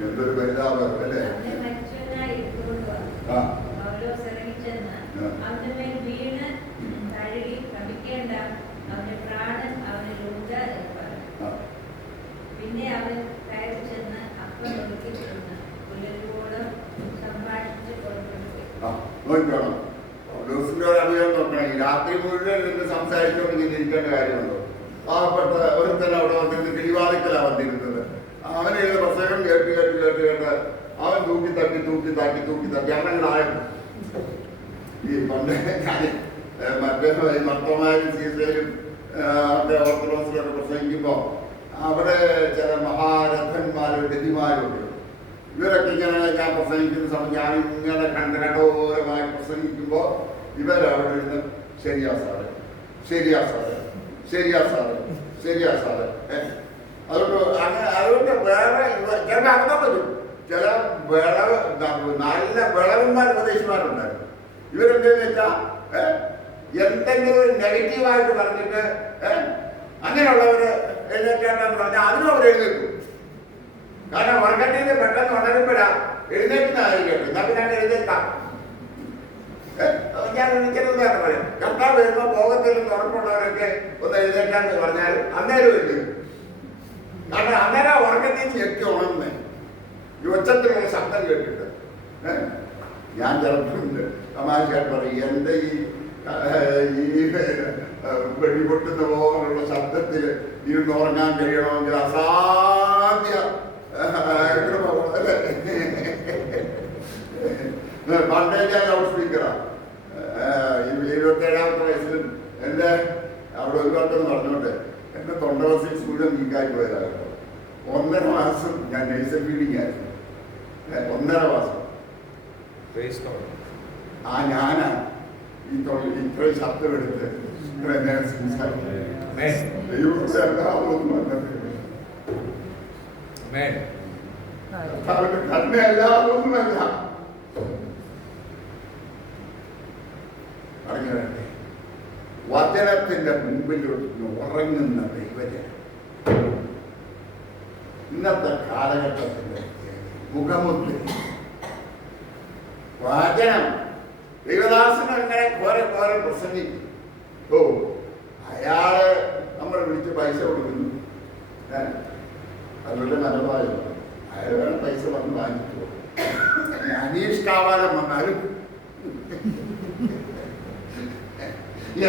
എന്തൊരു പരിതാപം അല്ലേ? പിന്നെ അവൻ കയറി ചെന്ന് അപ്പം നോക്കി പുലരുവോളം സംഭാഷിച്ച് നോക്കണം. ലൂസിന്റെ ഒരു അഭിപ്രായം നോക്കണം. ഈ രാത്രി മുഴുവൻ നിന്ന് സംസാരിച്ചുകൊണ്ട് ഇങ്ങനെ ഇരിക്കേണ്ട കാര്യമുണ്ടോ? പാവപ്പെട്ട ഒരുത്തന്നെ അവിടെ വന്നിരുന്ന് കിളിവാതിക്കലാണ് വന്നിരുന്നത്. അവനെ ഇത് പ്രസംഗം കേട്ട് കേട്ട് കേട്ട് കേട്ട് അവൻ തൂക്കി തട്ടി അങ്ങനെയായിരുന്നു. ഈ പണ്ട് ഞാൻ മറ്റേ മർത്തമാരും സീസയിലും ഓർത്തഡോക്സിലൊക്കെ പ്രസംഗിക്കുമ്പോൾ അവിടെ ചില മഹാരഥന്മാരും രതിമാരുണ്ട്. ഇവരൊക്കെ ഇങ്ങനെ ഞാൻ പ്രസംഗിക്കുന്ന സമയം ഞാൻ ഇങ്ങനെ കണ്ടോരമായി പ്രസംഗിക്കുമ്പോൾ ഇവരവിടെ ഇരുന്ന് ശരിയാ സാറ് ശരിയാ സാറ്, ശരിയാ സാറ്. അതുകൊണ്ട് വേറെ ചില അർത്ഥം പറ്റും. ചില നല്ല വിളവന്മാർ ഉപദേശിമാരുണ്ടായിരുന്നു. ഇവരെന്തെന്ന് വെച്ചാൽ എന്തെങ്കിലും ഒരു നെഗറ്റീവായിട്ട് പറഞ്ഞിട്ട് അങ്ങനെയുള്ളവര് എഴുന്നേറ്റാണെന്ന് പറഞ്ഞാൽ അതിനും അവർ എഴുന്നേൽക്കും. കാരണം ഉറക്കത്തിൽ നിന്ന് പെട്ടെന്ന് ഉണരുമ്പോഴാ എഴുന്നേറ്റുന്നതായിരിക്കട്ടെ, എന്നാ പിന്നെ അങ്ങനെ എഴുന്നേൽക്കാം. ഞാൻ ഒരിക്കലും പറയാം, കർത്താവ് വരുമ്പോൾ ഭോഗത്തിൽ തുറപ്പുള്ളവരൊക്കെ ഒന്ന് എഴുന്നേറ്റാന്ന് പറഞ്ഞാൽ അന്നേരം എഴുന്നേൽക്കും. കാരണം അന്നേരം ഉറക്കത്തിൽ നിന്ന് ഞെക്കി ഉണർന്നേ ഈ ഒച്ചത്തിലുള്ള ശബ്ദം കേട്ടിട്ട്. ഞാൻ ചിലപ്പോഴുണ്ട് തമാശയായിട്ട് പറയും, എൻ്റെ ഈ വെടിപൊട്ടുന്ന പോലുള്ള ശബ്ദത്തിൽ ഇരുന്ന് ഉറങ്ങാൻ കഴിയണമെങ്കിൽ അസാധ്യ അല്ലേ. പണ്ടേ ഞാൻ ലൗഡ് സ്പീക്കറാണ്. 27ാമത്തെ വയസ്സിലും എൻ്റെ അവിടെ ഒരു വട്ടം പറഞ്ഞോണ്ട് എൻ്റെ തൊണ്ടവസിൽ മുഴുവൻ വീക്കായി പോയതാകട്ടോ. 1.5 മാസം ഞാൻ നേഴ്സൽ ഫീഡിങ് ആയിരുന്നു. 1.5 മാസം. ഞാനാ ഇത്രയും ശബ്ദം എടുത്ത് കണ്ണല്ലാതൊന്നുമല്ല. പറഞ്ഞേ, വചനത്തിന്റെ മുൻപിൽ ഉറങ്ങുന്ന ദൈവജനം ഇന്നത്തെ കാലഘട്ടത്തിന്റെ മുഖമുദ്ര. വചനം ദൈവദാസൻ അങ്ങനെ കുറെ പ്രസംഗിക്കും. അയാള് നമ്മൾ വിളിച്ച് പൈസ കൊടുക്കുന്നു, അതുകൊണ്ട് മനോഭാവം അയാൾ വേണം പൈസ വന്ന് വാങ്ങിച്ചു പോകും. അനീഷ്ടാവാനം വന്നാലും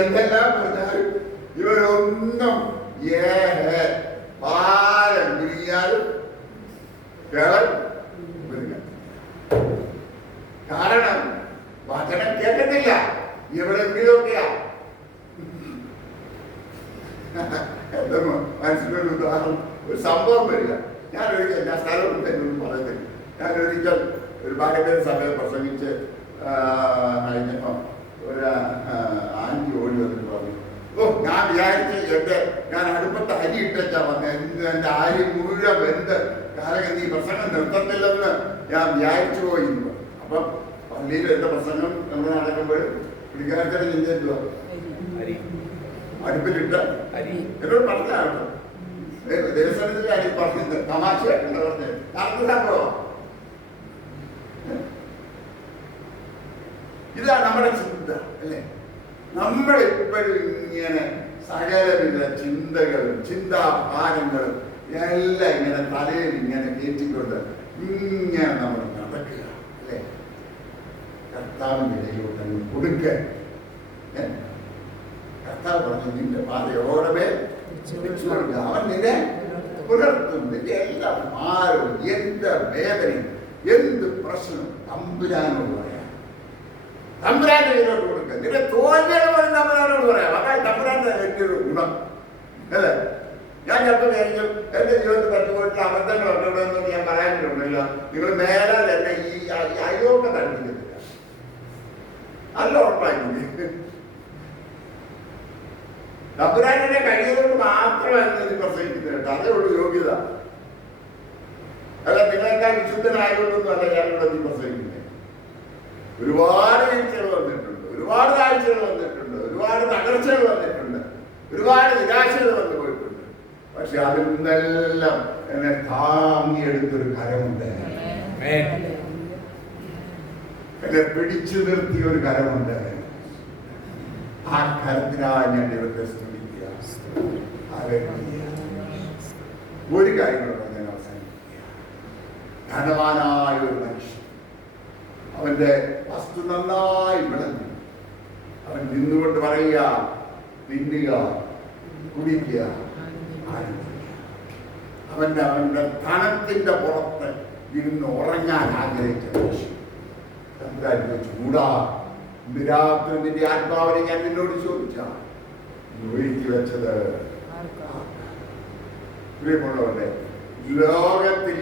എന്തെല്ലാം പറഞ്ഞാലും ഇവരൊന്നും പാലം പിരിഞ്ഞാലും കാരണം വചനം കേൾക്കുന്നില്ല. എവിടെങ്കിലുമൊക്കെയാ. എന്താ മനസ്സിലൊരു ഉദാഹരണം, ഒരു സംഭവം വരിക. ഞാൻ സ്ഥലം എന്നൊന്നും പറയുന്നില്ല. ഞാനൊരിക്കൽ ഒരു ഭാഗ്യത്തിന് സഭയെ പ്രസംഗിച്ച് കഴിഞ്ഞപ്പോ ഒരു ആൻറ്റി ഓടി വന്നിട്ട് പറഞ്ഞു, ഞാൻ വിചാരിച്ച് ഞാൻ അടുപ്പത്ത് അരി ഇട്ടാ വന്നെ, എൻ്റെ അരി മുഴുവൻ വെന്ത് കാരണം നീ പ്രസംഗം നിർത്തത്തില്ലെന്ന് ഞാൻ വിചാരിച്ചു പോയി. അപ്പം പള്ളിയിൽ എൻ്റെ പ്രസംഗം നമ്മൾ നടക്കുമ്പോൾ പുള്ളിക്കാരത്തിന് ചിന്തിക്കുക അടുപ്പിലിട്ട് എന്നോട് പറഞ്ഞാണ് ദേവസ്ഥാനത്തിൽ അരി പറഞ്ഞത് തമാശയായിട്ടുണ്ട് പറഞ്ഞത്. നടന്ന സംഭവം ഇതാണ് നമ്മുടെ ചിന്ത അല്ലേ. നമ്മളിപ്പോഴും ഇങ്ങനെ സകലവിധ ചിന്തകളും ചിന്താഭാരങ്ങളും എല്ലാം ഇങ്ങനെ തലയിൽ ഇങ്ങനെ കയറ്റിക്കൊണ്ട് ഇങ്ങനെ നമ്മൾ നടക്കുക അല്ലേ. കർത്താവിൻ്റെ ഇടയിലോട്ട് കൊടുക്ക. കർത്താവ് പറഞ്ഞു, നിന്റെ പാതയോടമേ അവൻ നിന്നെ പുലർത്തും. നിന്റെ എല്ലാ ഭാരവും എന്ത് വേദനയും എന്ത് പ്രശ്നവും തമ്പുരാനോട് പറയാം. തമ്പുരാന്റെ കയ്യിലോട്ട് കൊടുക്കുക. നിന്റെ തോൽവികൾ പോലും തമ്പുരാനോട് പറയാം. അതാണ് തമ്പുരാന്റെ വലിയൊരു ഗുണം അല്ലേ. ഞാൻ ചിലപ്പോൾ വിചാരിക്കും എൻ്റെ ജീവിതത്തിൽ പറ്റുപോയിട്ടുള്ള അബദ്ധങ്ങളൊക്കെ ഉണ്ടെന്ന് ഞാൻ പറയാനിട്ടുണ്ടല്ലോ. നിങ്ങൾ മേലാൽ എന്നെ ഈ അയോഗ്യ തടുപ്പിക്കുന്നില്ല. നല്ല ഉറപ്പായിട്ടുണ്ട്. തമ്പുരാനെ കഴിയുന്നതുകൊണ്ട് മാത്രമായിരുന്നു പ്രസംഗിക്കുന്നത് കേട്ടോ. അതേ ഉള്ളൂ യോഗ്യത. അല്ല നിങ്ങളെക്കാൾ വിശുദ്ധനായതുകൊണ്ടൊന്നും അല്ല ഞാനിവിടെ നീ പ്രസംഗിക്കുന്നത്. ഒരുപാട് വീഴ്ചകൾ വന്നിട്ടുണ്ട്, ഒരുപാട് താഴ്ചകൾ വന്നിട്ടുണ്ട്, ഒരുപാട് തകർച്ചകൾ വന്നിട്ടുണ്ട്, ഒരുപാട് നിരാശകൾ വന്നു പോയിട്ടുണ്ട്. പക്ഷെ അതിൽ നിന്നെല്ലാം എന്നെ താങ്ങിയെടുത്തൊരു കരമുണ്ട്, എന്നെ പിടിച്ചു നിർത്തിയ ഒരു കരമുണ്ട്. ആ കരത്തിനായി ഞാൻ ദൈവത്തെ സ്തുതിക്കുക. ഒരു കാര്യം ഞാൻ അവസാനിപ്പിക്കുക. ധനവാനായ ഒരു മനുഷ്യൻ, അവന്റെ വസ്തു നന്നായി വിളഞ്ഞു. അവൻ നിന്നുകൊണ്ട് പറയുക, തിന്നുക, കുടിക്കുക, ആനന്ദിക്കുക. അവന്റെ ധനത്തിന്റെ പുറത്ത് ഇരുന്ന് ഉറങ്ങാൻ ആഗ്രഹിച്ച മനുഷ്യൻ ചൂടാ രാത്രി നിന്റെ ആത്മാവിനെ ഞാൻ നിന്നോട് ചോദിച്ചാ ഒരുക്കി വെച്ചത്. പ്രിയമുള്ളവരുടെ ലോകത്തിൽ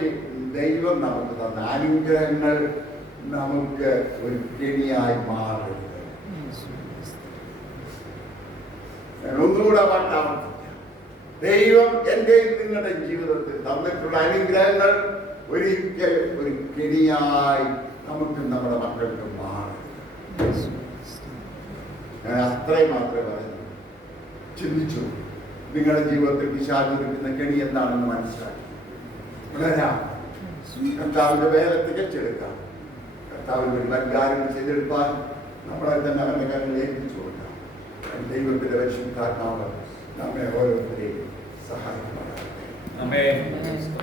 ദൈവം നമുക്ക് തന്ന അനുഗ്രഹങ്ങൾ നമുക്ക് ഒരു കെണിയായി മാറരുത്. ഞാൻ ഒന്നുകൂടെ പാട്ടാവണം. ദൈവം എന്റെയും നിങ്ങളുടെ ജീവിതത്തിൽ തന്നിട്ടുള്ള അനുഗ്രഹങ്ങൾ ഒരിക്കൽ ഒരു കെണിയായി നമുക്ക് നമ്മുടെ മക്കൾക്ക് മാറും. ഞാൻ അത്രയും മാത്രമേ പറയുന്നു. ചിന്തിച്ചു, നിങ്ങളുടെ ജീവിതത്തിൽ പിശാച് ഒരുക്കുന്ന കെണി എന്താണെന്ന് മനസ്സിലാക്കി വളരാം. കർത്താവിന്റെ വേല തികച്ചെടുക്കാം. കർത്താവിന് ഒരു പരിഹാരം ചെയ്തെടുക്കാൻ നമ്മളെ തന്നെ അവന്റെ കണ്ണിൽ ഏൽപ്പിച്ചു കൊടുക്കാം. ദൈവത്തിന്റെ പരിശുദ്ധാത്മാവ് നമ്മെ ഓരോരുത്തരെയും സഹായിക്കുമാറാകട്ടെ. Amen.